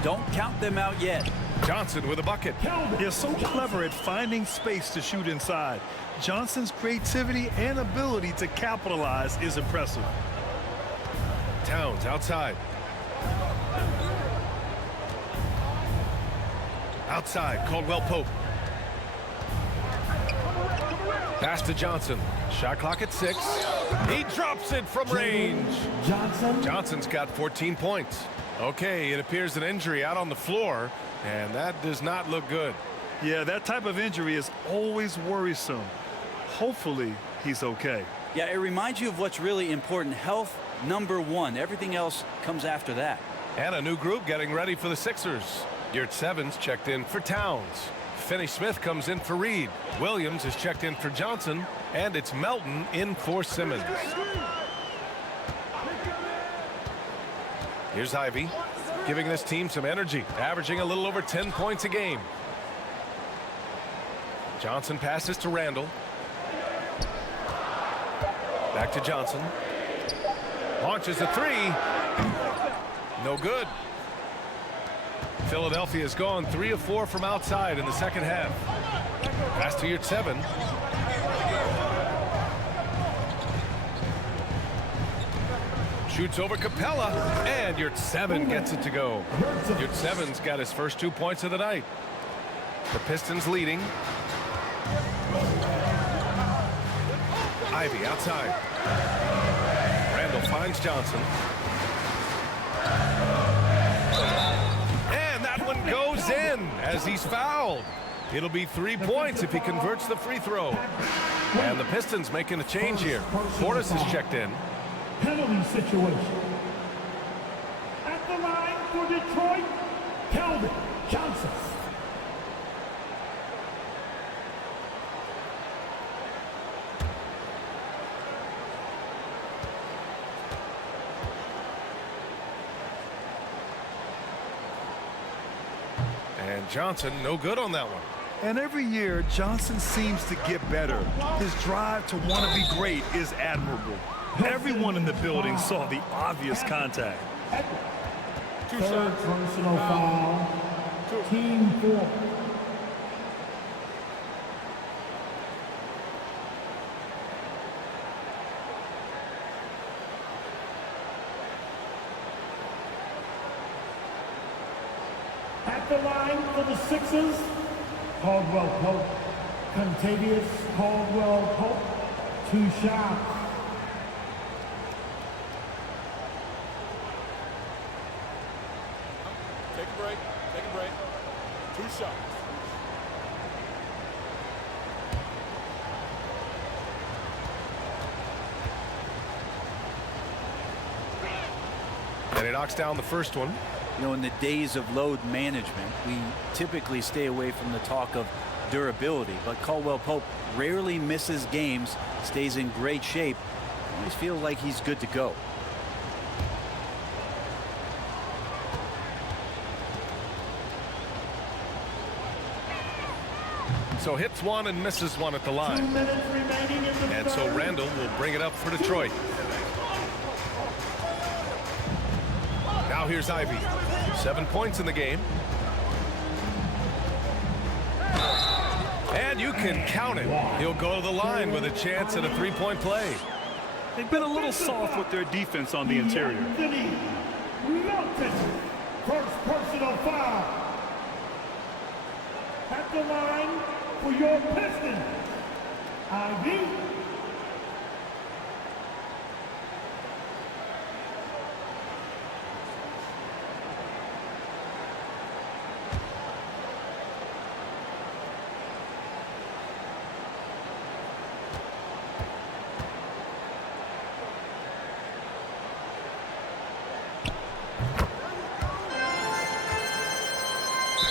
Don't count them out yet. Johnson with a bucket. They're so clever at finding space to shoot inside. Johnson's creativity and ability to capitalize is impressive. Towns outside. Outside, Caldwell Pope. Pass to Johnson. Shot clock at 6. He drops it from range. Johnson's got 14 points. Okay, it appears an injury out on the floor, and that does not look good. Yeah, that type of injury is always worrisome. Hopefully, he's okay. Yeah, it reminds you of what's really important. Health, #1. Everything else comes after that. And a new group getting ready for the Sixers. Yurt Sevens checked in for Towns. Finney-Smith comes in for Reed. Williams is checked in for Johnson. And it's Melton in for Simmons. Here's Ivy, giving this team some energy, averaging a little over 10 points a game. Johnson passes to Randall. Back to Johnson. Launches a 3. No good. Philadelphia has gone 3 of 4 from outside in the second half. Pass to Yurt 7. Shoots over Capella, and Yurt 7 gets it to go. Yurt 7's got his first 2 points of the night. The Pistons leading. Ivy outside. Randall finds Johnson. And that one goes in as he's fouled. It'll be 3 points if he converts the free throw. And the Pistons making a change here. Portis is checked in. Penalty situation. At the line for Detroit, Keldon Johnson. And Johnson no good on that one. And every year, Johnson seems to get better. His drive to want to be great is admirable. Everyone in the building saw the obvious contact. Third personal foul. Team 4. At the line for the Sixers, Caldwell Pope. Contavious Caldwell Pope. 2 shots. Take a break. Take a break. 2 shots. And he knocks down the first one. You know, in the days of load management, we typically stay away from the talk of durability, but Caldwell Pope rarely misses games, stays in great shape. Always feels like he's good to go. So hits one and misses one at the line. And so Randall will bring it up for Detroit. Now here's Ivy. 7 points in the game. And you can count it. He'll go to the line with a chance at a 3-point play. They've been a little soft with their defense on the interior. First personal foul. At the line for your Pistons, Ivy.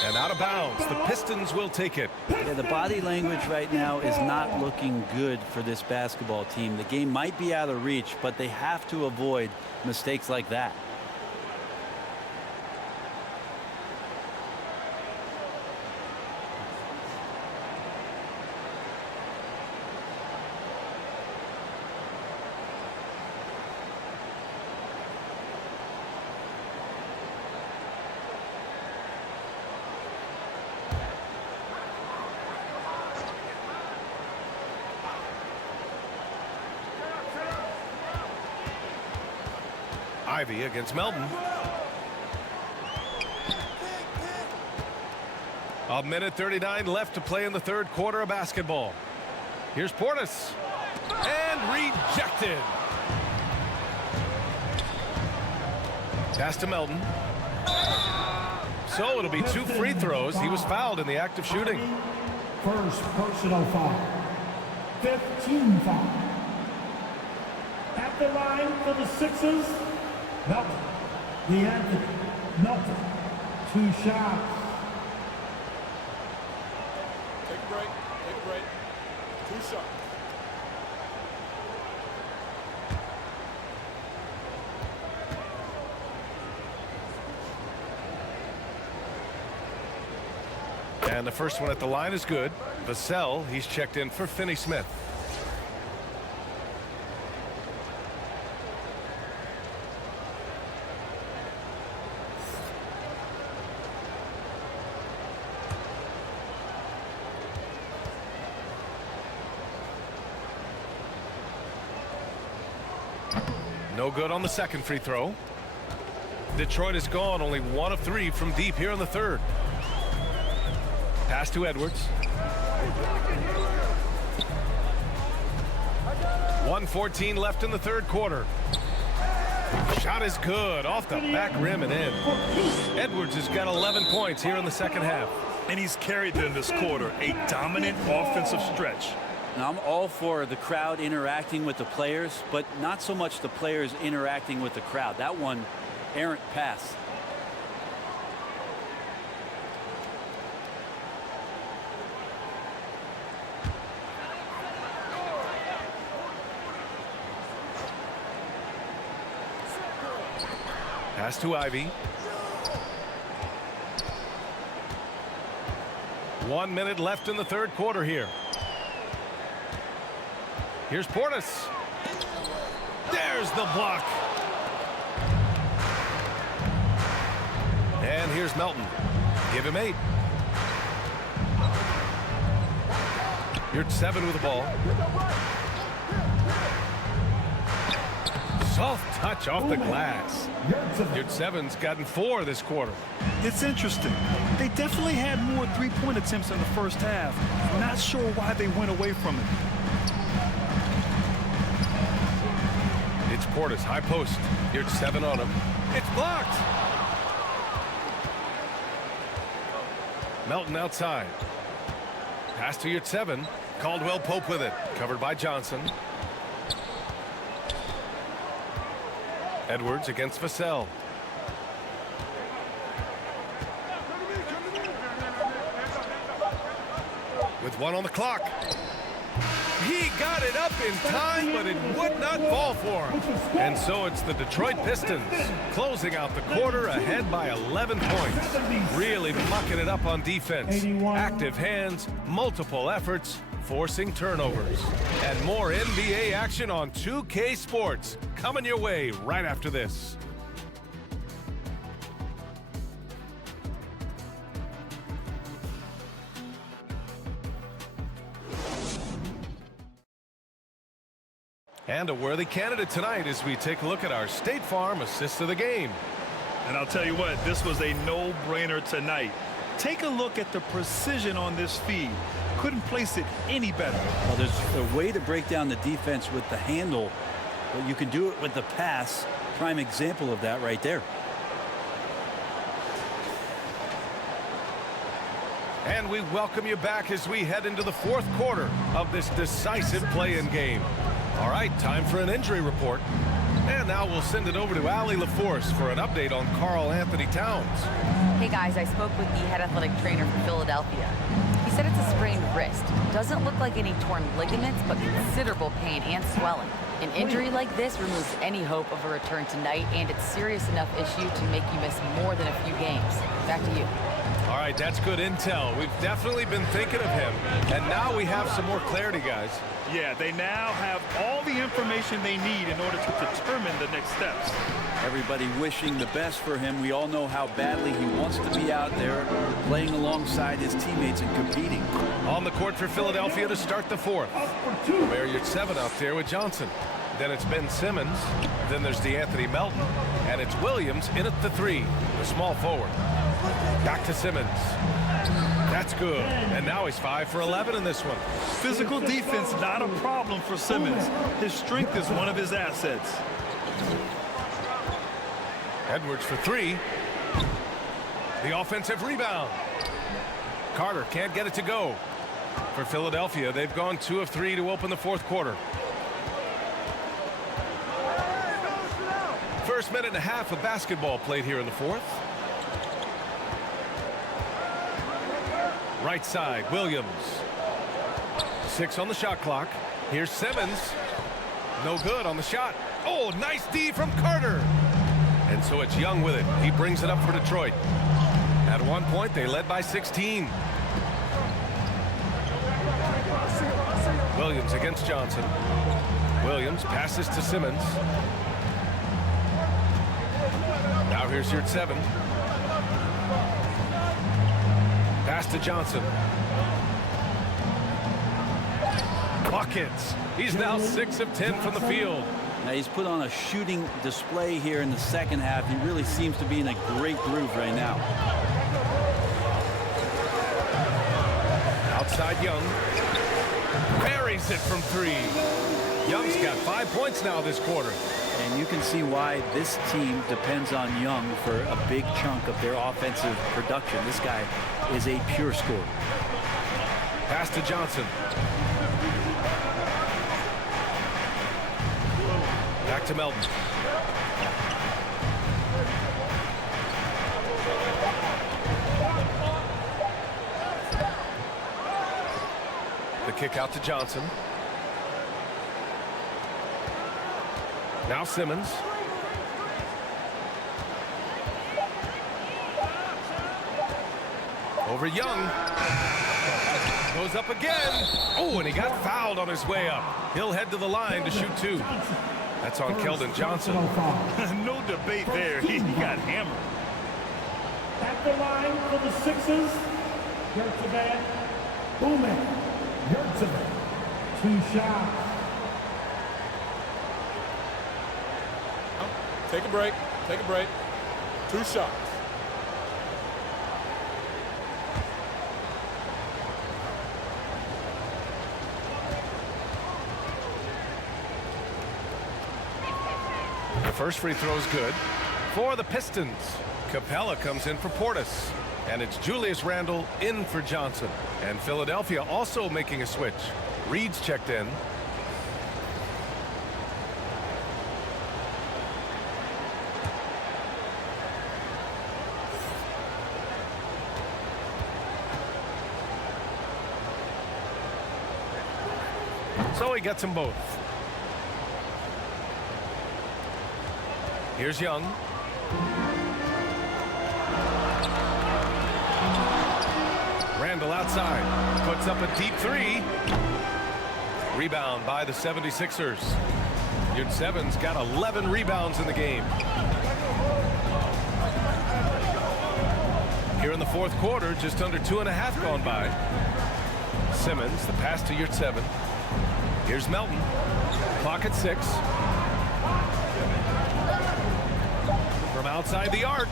And out of bounds, the Pistons will take it. Yeah, the body language right now is not looking good for this basketball team. The game might be out of reach, but they have to avoid mistakes like that. Ivy against Melton. A minute 39 left to play in the third quarter of basketball. Here's Portis. And rejected. Pass to Melton. So it'll be 2 free throws. He was fouled in the act of shooting. First personal foul. 15 foul. At the line for the Sixers, Melton. DeAnthony. Melton. 2 shots. Take a break. Take a break. 2 shots. And the first one at the line is good. Vassell, he's checked in for Finney-Smith. No good on the second free throw. Detroit is gone, only 1 of 3 from deep here in the third. Pass to Edwards. 1:14 left in the third quarter. Shot is good, off the back rim and in. Edwards has got 11 points here in the second half. And he's carried them this quarter, a dominant offensive stretch. Now, I'm all for the crowd interacting with the players, but not so much the players interacting with the crowd. That one, errant pass. Pass to Ivy. 1 minute left in the third quarter here. Here's Portis. There's the block. And here's Melton. Give him 8. You're 7 with the ball. Soft touch off the glass. Yurt 7's gotten 4 this quarter. It's interesting. They definitely had more three-point attempts in the first half. Not sure why they went away from it. It's Portis, high post. Yurt 7 on him. It's blocked. Melton outside. Pass to Yurt 7. Caldwell Pope with it. Covered by Johnson. Edwards against Vassell. With 1 on the clock. He got it up in time, but it would not fall for him. And so it's the Detroit Pistons closing out the quarter ahead by 11 points. Really mucking it up on defense. Active hands, multiple efforts, forcing turnovers. And more NBA action on 2K Sports coming your way right after this. And a worthy candidate tonight as we take a look at our State Farm assist of the game. And I'll tell you what, this was a no-brainer tonight. Take a look at the precision on this feed. couldn't place it any better. Well, there's a way to break down the defense with the handle, but you can do it with the pass. Prime example of that right there. And we welcome you back as we head into the fourth quarter of this decisive play-in game. All right, time for an injury report. And now we'll send it over to Allie LaForce for an update on Karl Anthony Towns. Hey guys, I spoke with the head athletic trainer for Philadelphia. He said it's a sprained wrist. Doesn't look like any torn ligaments, but considerable pain and swelling. An injury like this removes any hope of a return tonight, and it's serious enough issue to make you miss more than a few games. Back to you. All right, that's good intel. We've definitely been thinking of him, and now we have some more clarity, guys. Yeah, they now have all the information they need in order to determine the next steps. Everybody wishing the best for him. We all know how badly he wants to be out there playing alongside his teammates and competing. On the court for Philadelphia to start the fourth. Marriott 7 out there with Johnson. Then it's Ben Simmons. Then there's DeAnthony Melton. And it's Williams in at the 3, the small forward. Back to Simmons. That's good. And now he's 5 for 11 in this one. Physical defense, not a problem for Simmons. His strength is one of his assets. Edwards for 3. The offensive rebound. Carter can't get it to go. For Philadelphia, they've gone 2 of 3 to open the fourth quarter. First minute and a half of basketball played here in the fourth. Right side, Williams. 6 on the shot clock. Here's Simmons. No good on the shot. Oh, nice D from Carter. And so it's Young with it. He brings it up for Detroit. At one point, they led by 16. Williams against Johnson. Williams passes to Simmons. Now here's your 7. Pass to Johnson. Buckets. He's now 6 of 10 from the field. Now he's put on a shooting display here in the second half. He really seems to be in a great groove right now. Outside Young. Buries it from 3. Young's got 5 points now this quarter. And you can see why this team depends on Young for a big chunk of their offensive production. This guy is a pure scorer. Pass to Johnson. Back to Melton. The kick out to Johnson. Now Simmons. Over Young. Goes up again. Oh, and he got fouled on his way up. He'll head to the line to shoot 2. That's on Keldon Johnson. No debate there. He got hammered. At the line for the Sixers, Yurtseven, Booman, Yurtseven, 2 shots. Take a break. Take a break. 2 shots. The first free throw is good for the Pistons. Capella comes in for Portis. And it's Julius Randle in for Johnson. And Philadelphia also making a switch. Reed's checked in. So he gets them both. Here's Young. Randle outside. Puts up a deep 3. Rebound by the 76ers. Yurtseven's got 11 rebounds in the game. Here in the fourth quarter, just under 2.5 gone by. Simmons, the pass to Yurtseven. Here's Melton. Clock at 6. From outside the arc.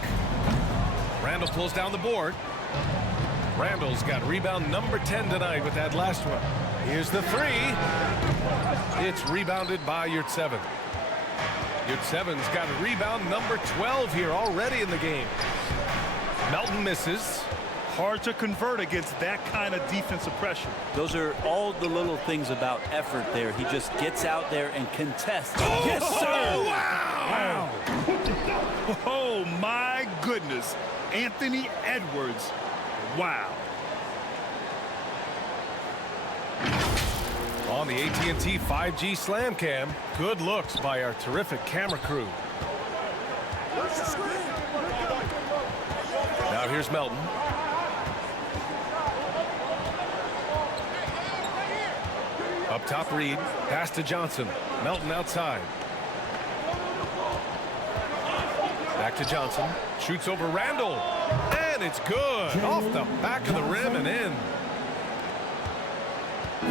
Randle pulls down the board. Randall's got rebound number 10 tonight with that last one. Here's the three. It's rebounded by Yurtseven. Yurtseven's got a rebound number 12 here already in the game. Melton misses. Hard to convert against that kind of defensive pressure. Those are all the little things about effort there. He just gets out there and contests. Oh, yes, sir! Wow! Oh, my goodness. Anthony Edwards. Wow. On the AT&T 5G Slam Cam, good looks by our terrific camera crew. Now here's Melton. Up top, Reed. Pass to Johnson. Melton outside. Back to Johnson. Shoots over Randall. And it's good. Off the back of the rim and in.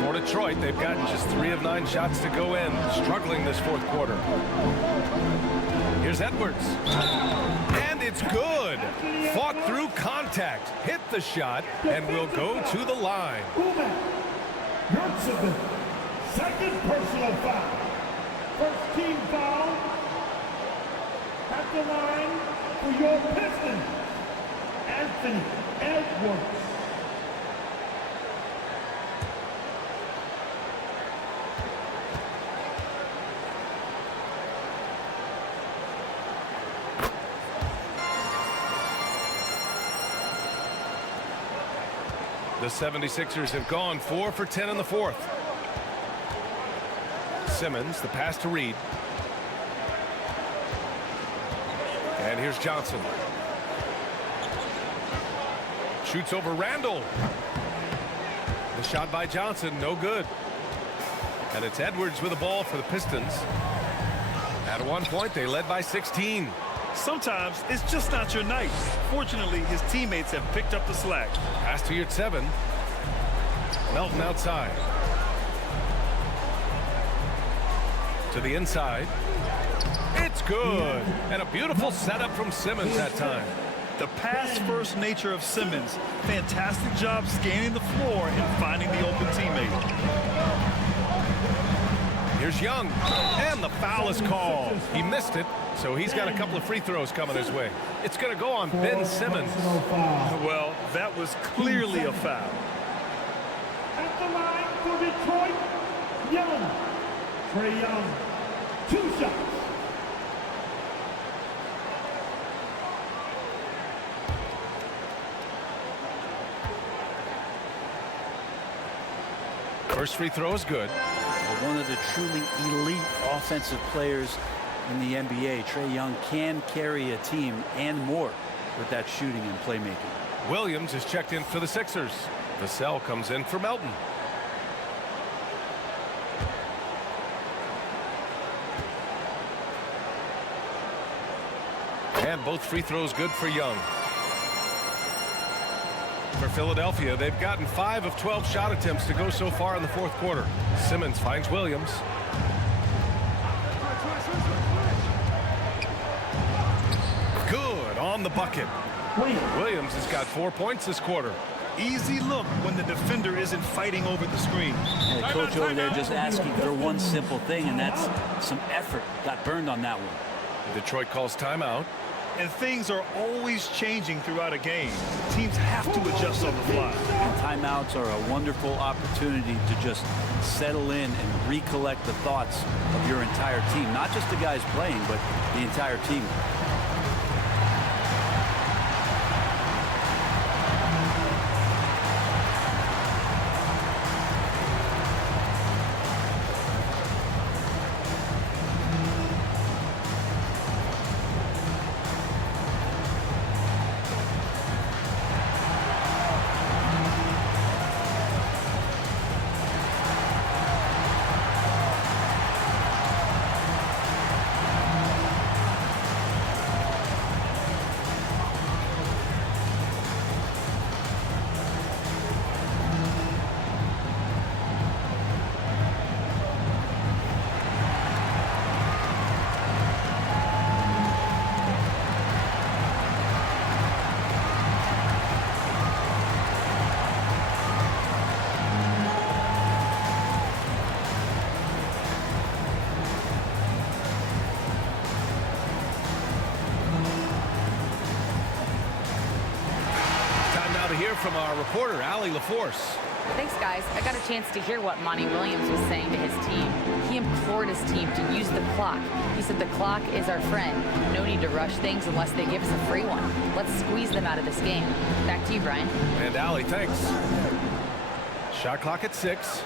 For Detroit, they've gotten just 3 of 9 shots to go in. Struggling this fourth quarter. Here's Edwards. And it's good. Fought through contact. Hit the shot and will go to the line. Yurtseven, second personal foul. First team foul. At the line for your Pistons, Anthony Edwards. The 76ers have gone 4 for 10 in the fourth. Simmons, the pass to Reed. And here's Johnson. Shoots over Randall. The shot by Johnson, no good. And it's Edwards with the ball for the Pistons. At one point, they led by 16. Sometimes it's just not your night. Fortunately, his teammates have picked up the slack. Pass to Yurtseven. Melton outside. To the inside. It's good. And a beautiful setup from Simmons that time. The pass-first nature of Simmons. Fantastic job scanning the floor and finding the open teammate. Here's Young. And the foul is called. He missed it, so he's got a couple of free throws coming his way. It's going to go on Ben Simmons. Well, that was clearly a foul. At the line for Detroit, Young. Trae Young, 2 shots. First free throw is good. One of the truly elite offensive players in the NBA, Trae Young can carry a team and more with that shooting and playmaking. Williams is checked in for the Sixers. Vassell comes in for Melton. And both free throws good for Young. For Philadelphia, they've gotten 5 of 12 shot attempts to go so far in the fourth quarter. Simmons finds Williams. Good on the bucket. Williams has got 4 points this quarter. Easy look when the defender isn't fighting over the screen. And the coach over there just asking for one simple thing, and that's some effort. Got burned on that one. Detroit calls timeout. And things are always changing throughout a game. Teams have to adjust on the fly. And timeouts are a wonderful opportunity to just settle in and recollect the thoughts of your entire team. Not just the guys playing, but the entire team. hear from our reporter, Allie LaForce. Thanks, guys. I got a chance to hear what Monty Williams was saying to his team. He implored his team to use the clock. He said the clock is our friend. No need to rush things unless they give us a free one. Let's squeeze them out of this game. Back to you, Brian. And Allie, thanks. Shot clock at 6.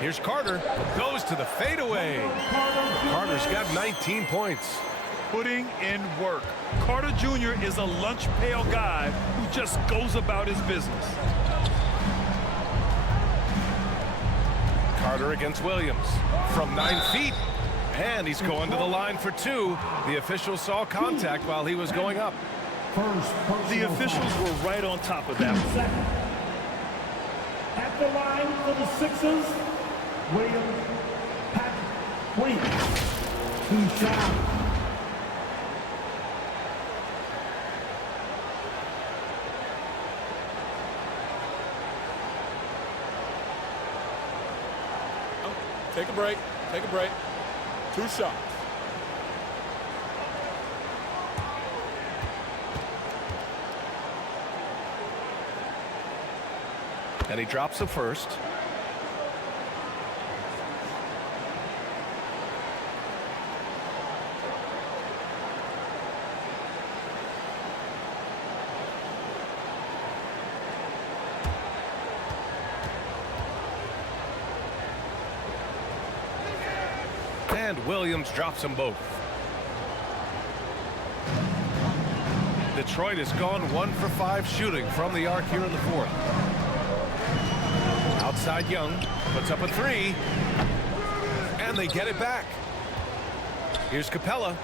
Here's Carter. Goes to the fadeaway. Carter's got 19 points. Putting in work. Carter Jr. is a lunch pail guy who just goes about his business. Carter against Williams from 9 feet. And he's going to the line for 2. The official saw contact while he was going up. The officials were right on top of that one. At the line for the Sixers, Williams, Patrick Williams, 2 shots. Take a break. Take a break. 2 shots. And he drops the first. And Williams drops them both. Detroit has gone 1 for 5 shooting from the arc here in the 4th. Outside Young puts up a 3. And they get it back. Here's Capella.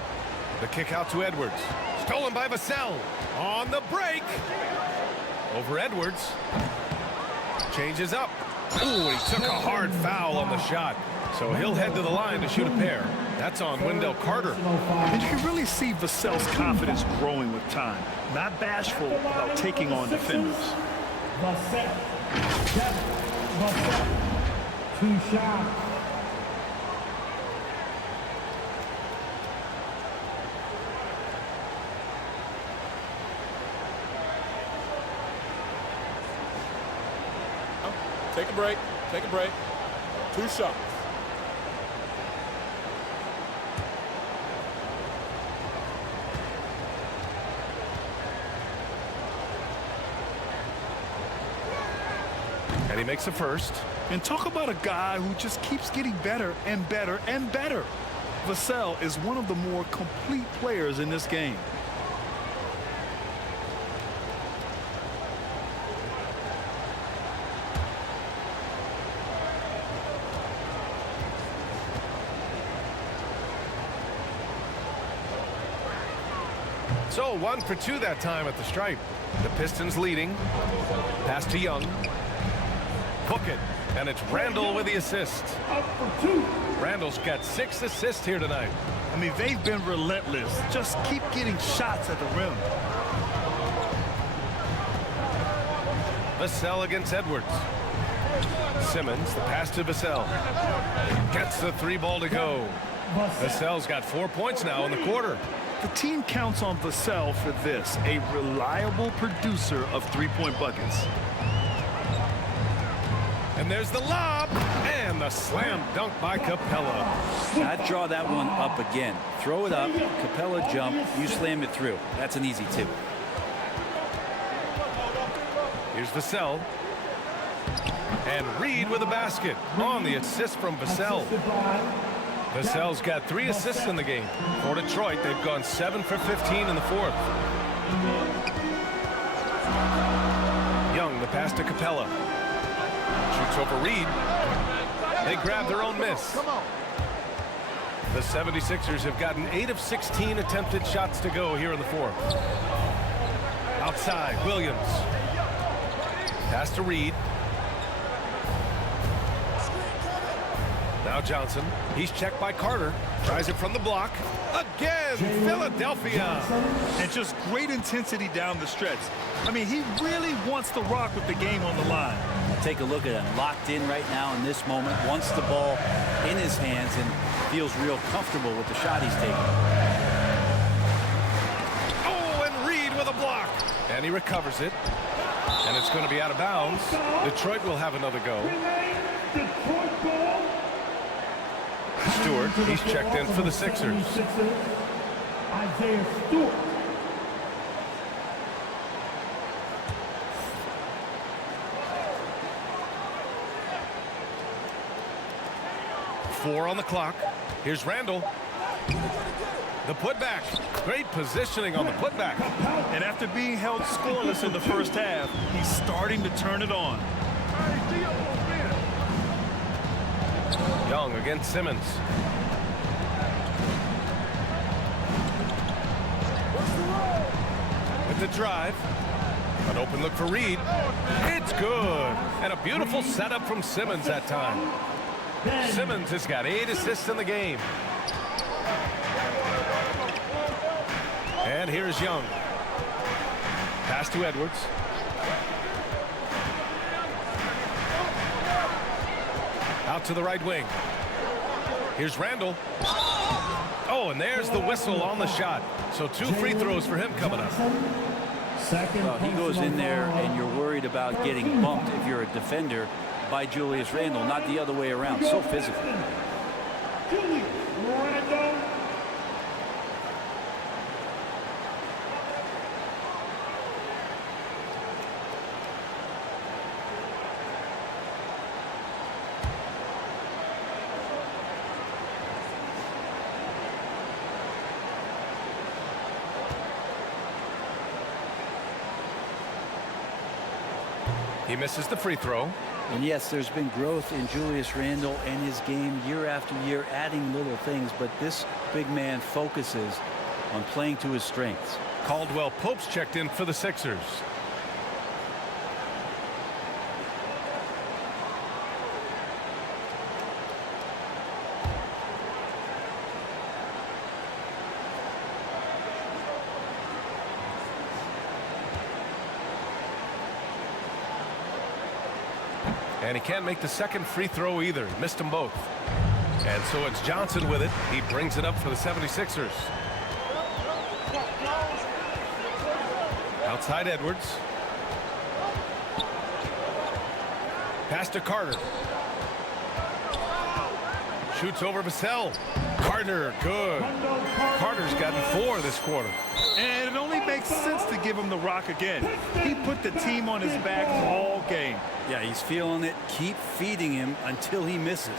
The kick out to Edwards. Stolen by Vassell. On the break. Over Edwards. Changes up. Ooh, he took a hard foul on the shot. So he'll head to the line to shoot a pair. That's on Wendell Carter. And you can really see Vassell's confidence growing with time. Not bashful about taking on defenders. Vassell, 2 shots. Take a break. Take a break. 2 shots. And he makes the first. And talk about a guy who just keeps getting better and better and better. Vassell is one of the more complete players in this game. So 1 for 2 that time at the stripe. The Pistons leading. Pass to Young. Book it. And it's Randall with the assist. Randall's got 6 assists here tonight. I mean, they've been relentless. Just keep getting shots at the rim. Vassell against Edwards. Simmons, the pass to Vassell. Gets the 3 ball to go. Vassell's got 4 points now in the quarter. The team counts on Vassell for this, a reliable producer of 3-point buckets. And there's the lob and the slam dunk by Capella. I'd draw that one up again. Throw it up, Capella jump, you slam it through. That's an easy 2. Here's Vassell. And Reed with a basket on the assist from Vassell. Vassell's got 3 assists in the game. For Detroit, they've gone 7 for 15 in the 4th. Young, the pass to Capella. Shoots over Reed. They grab their own miss. The 76ers have gotten 8 of 16 attempted shots to go here in the 4th. Outside, Williams. Pass to Reed. Now Johnson. He's checked by Carter. Tries it from the block. Again, Philadelphia. And just great intensity down the stretch. I mean, he really wants to rock with the game on the line. Take a look at him. Locked in right now in this moment. Wants the ball in his hands and feels real comfortable with the shot he's taking. Oh, and Reed with a block. And he recovers it. And it's going to be out of bounds. Detroit will have another go. Stewart, he's checked in for the Sixers. Isaiah Stewart. Four on the clock. Here's Randall. The putback. Great positioning on the putback. And after being held scoreless in the first half, he's starting to turn it on. Young against Simmons. With the drive. An open look for Reed. It's good. And a beautiful setup from Simmons that time. Simmons has got 8 assists in the game. And here's Young. Pass to Edwards. Out to the right wing. Here's Randall. Oh, and there's the whistle on the shot. So 2 free throws for him coming up. Well, he goes in there and you're worried about getting bumped if you're a defender by Julius Randle, not the other way around. So physical. Julius Randle. He misses the free throw. And yes, there's been growth in Julius Randle and his game year after year, adding little things, but this big man focuses on playing to his strengths. Caldwell Pope's checked in for the Sixers. And he can't make the second free throw either. Missed them both. And so it's Johnson with it. He brings it up for the 76ers. Outside Edwards. Pass to Carter. Shoots over Vassell. Carter, good. Carter's gotten 4 this quarter. And it only makes sense to give him the rock again. He put the team on his back all game. Yeah, he's feeling it. Keep feeding him until he misses.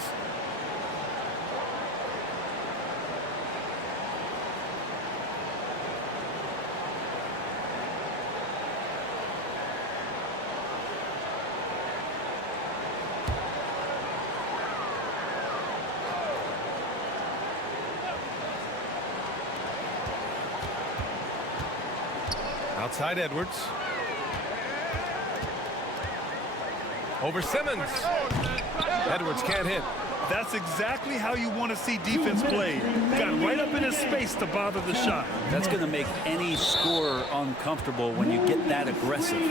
Outside Edwards. Over Simmons. Edwards can't hit. That's exactly how you want to see defense play. Got right up in his space to bother the shot. That's going to make any scorer uncomfortable when you get that aggressive.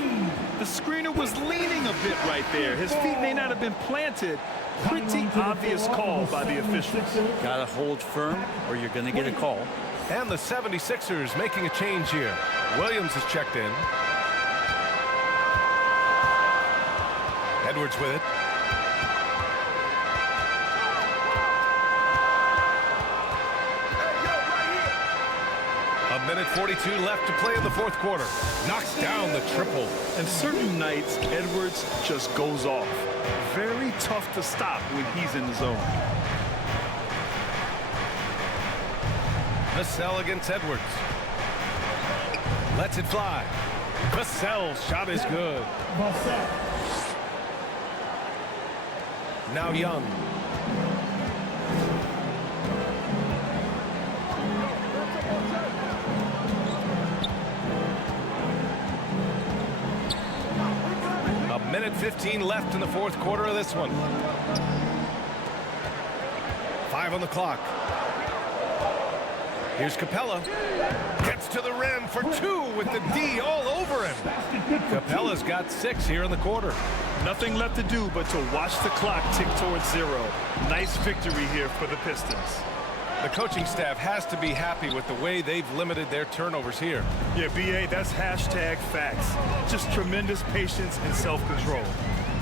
The screener was leaning a bit right there. His feet may not have been planted. Pretty obvious call by the officials. Got to hold firm or you're going to get a call. And the 76ers making a change here. Williams is checked in. Edwards with it. A minute 42 left to play in the fourth quarter. Knocks down the triple. And certain nights, Edwards just goes off. Very tough to stop when he's in the zone. Vassell against Edwards. Lets it fly. Vassell's shot is good. Now Young. A minute 15 left in the fourth quarter of this one. 5 on the clock. Here's Capella. Gets to the rim for 2 with the D all over him. Capella's got 6 here in the quarter. Nothing left to do but to watch the clock tick towards 0. Nice victory here for the Pistons. The coaching staff has to be happy with the way they've limited their turnovers here. Yeah, B.A., that's hashtag facts. Just tremendous patience and self-control.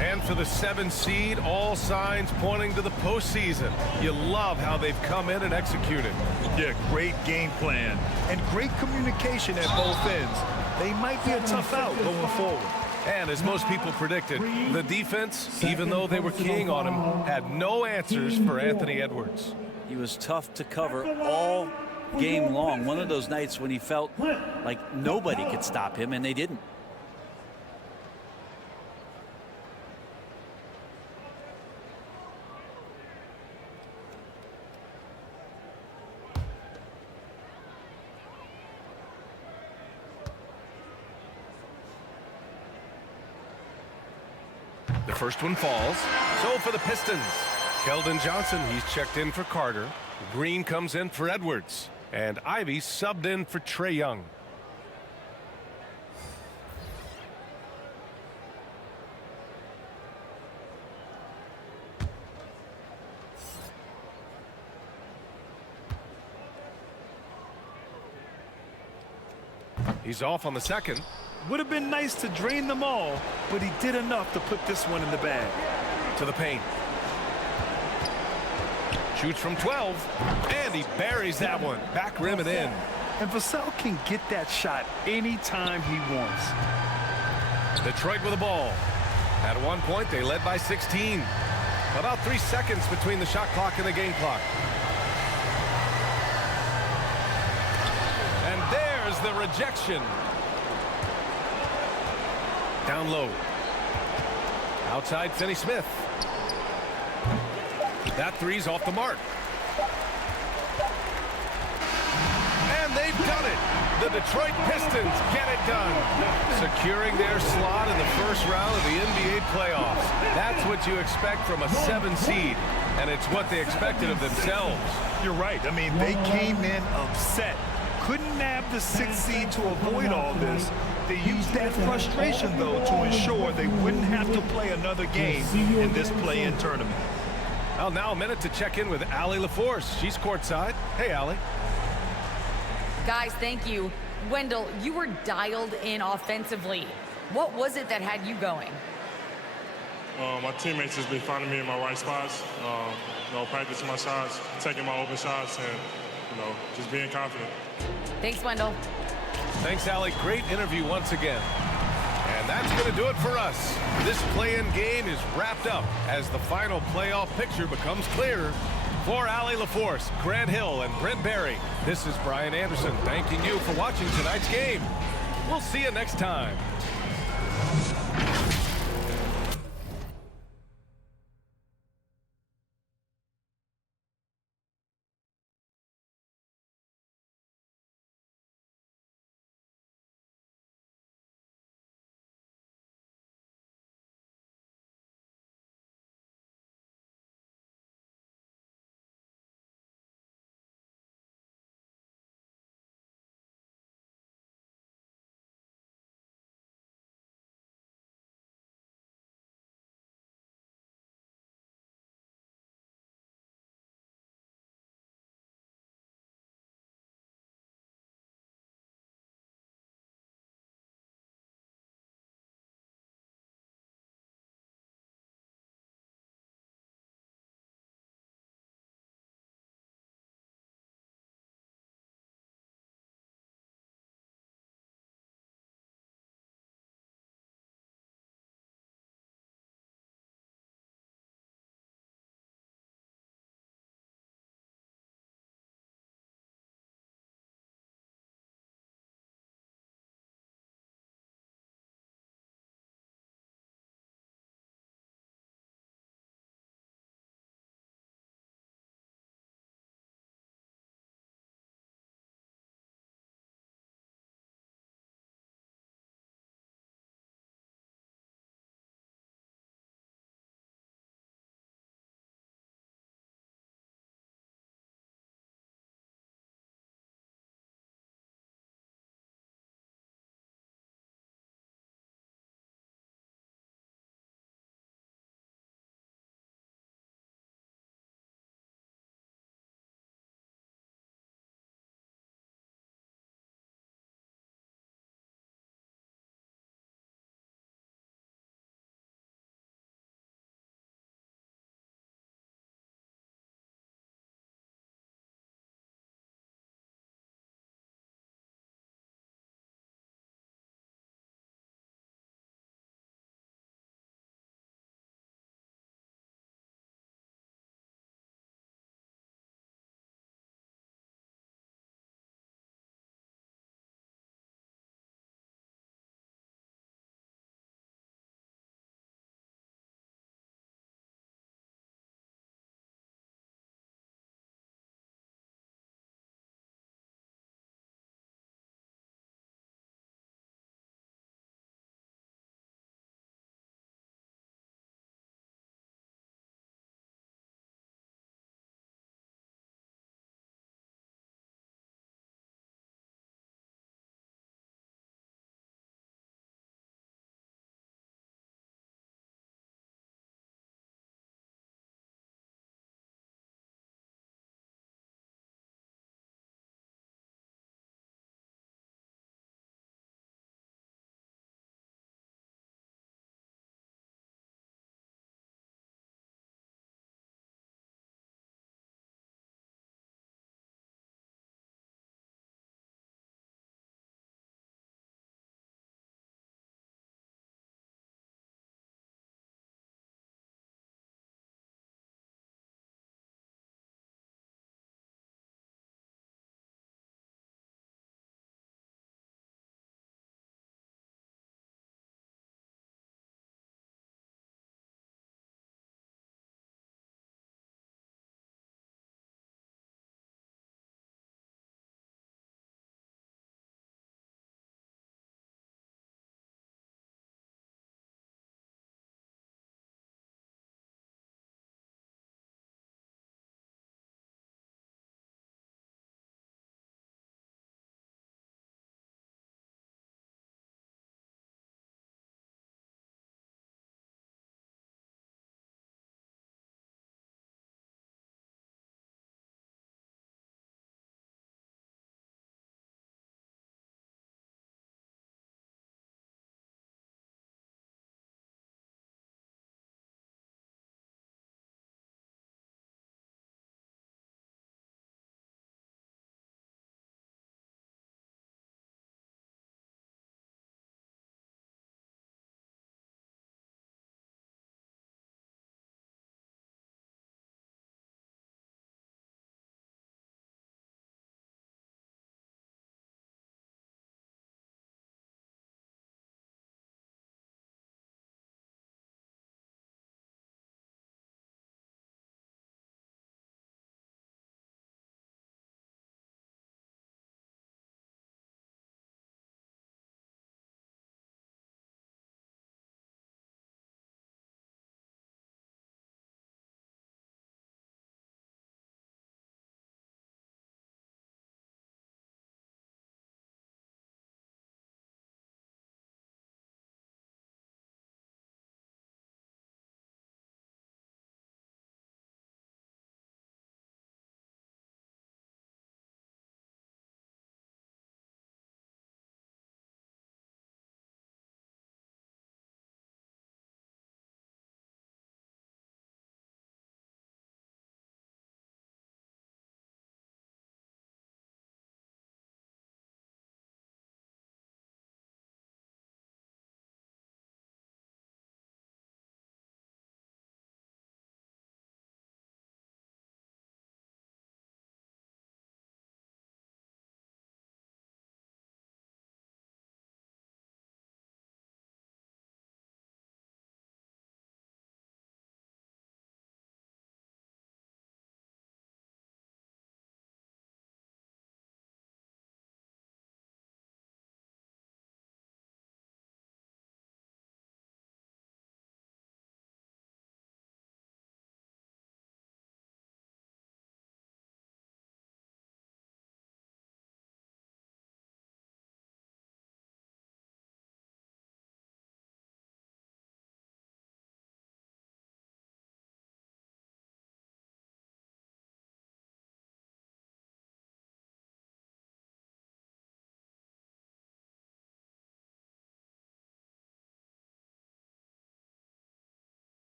And for the 7 seed, all signs pointing to the postseason. You love how they've come in and executed. Yeah, great game plan and great communication at both ends. They might be a tough out going forward. And as most people predicted, the defense, even though they were keying on him, had no answers for Anthony Edwards. He was tough to cover all game long. One of those nights when he felt like nobody could stop him, and they didn't. The first one falls. So for the Pistons, Keldon Johnson, he's checked in for Carter. Green comes in for Edwards. And Ivy subbed in for Trae Young. He's off on the second. Would have been nice to drain them all, but he did enough to put this one in the bag. To the paint. Shoots from 12, and he buries that one. Back rim and in. And Vassell can get that shot anytime he wants. Detroit with the ball. At one point, they led by 16. About 3 seconds between the shot clock and the game clock. And there's the rejection. Down low. Outside, Finney Smith. That three's off the mark. And they've done it. The Detroit Pistons get it done. Securing their slot in the first round of the NBA playoffs. That's what you expect from a 7 seed. And it's what they expected of themselves. You're right. I mean, they came in upset. Couldn't nab the 6th seed to avoid all this. They used that frustration, though, to ensure they wouldn't have to play another game in this play-in tournament. Well, now a minute to check in with Allie LaForce. She's courtside. Hey, Allie. Guys, thank you. Wendell, you were dialed in offensively. What was it that had you going? My teammates just been finding me in my right spots, practicing my shots, taking my open shots, and, just being confident. Thanks, Wendell. Thanks, Allie. Great interview once again. And that's going to do it for us. This play-in game is wrapped up as the final playoff picture becomes clearer. For Allie LaForce, Grant Hill, and Brent Barry, this is Brian Anderson thanking you for watching tonight's game. We'll see you next time.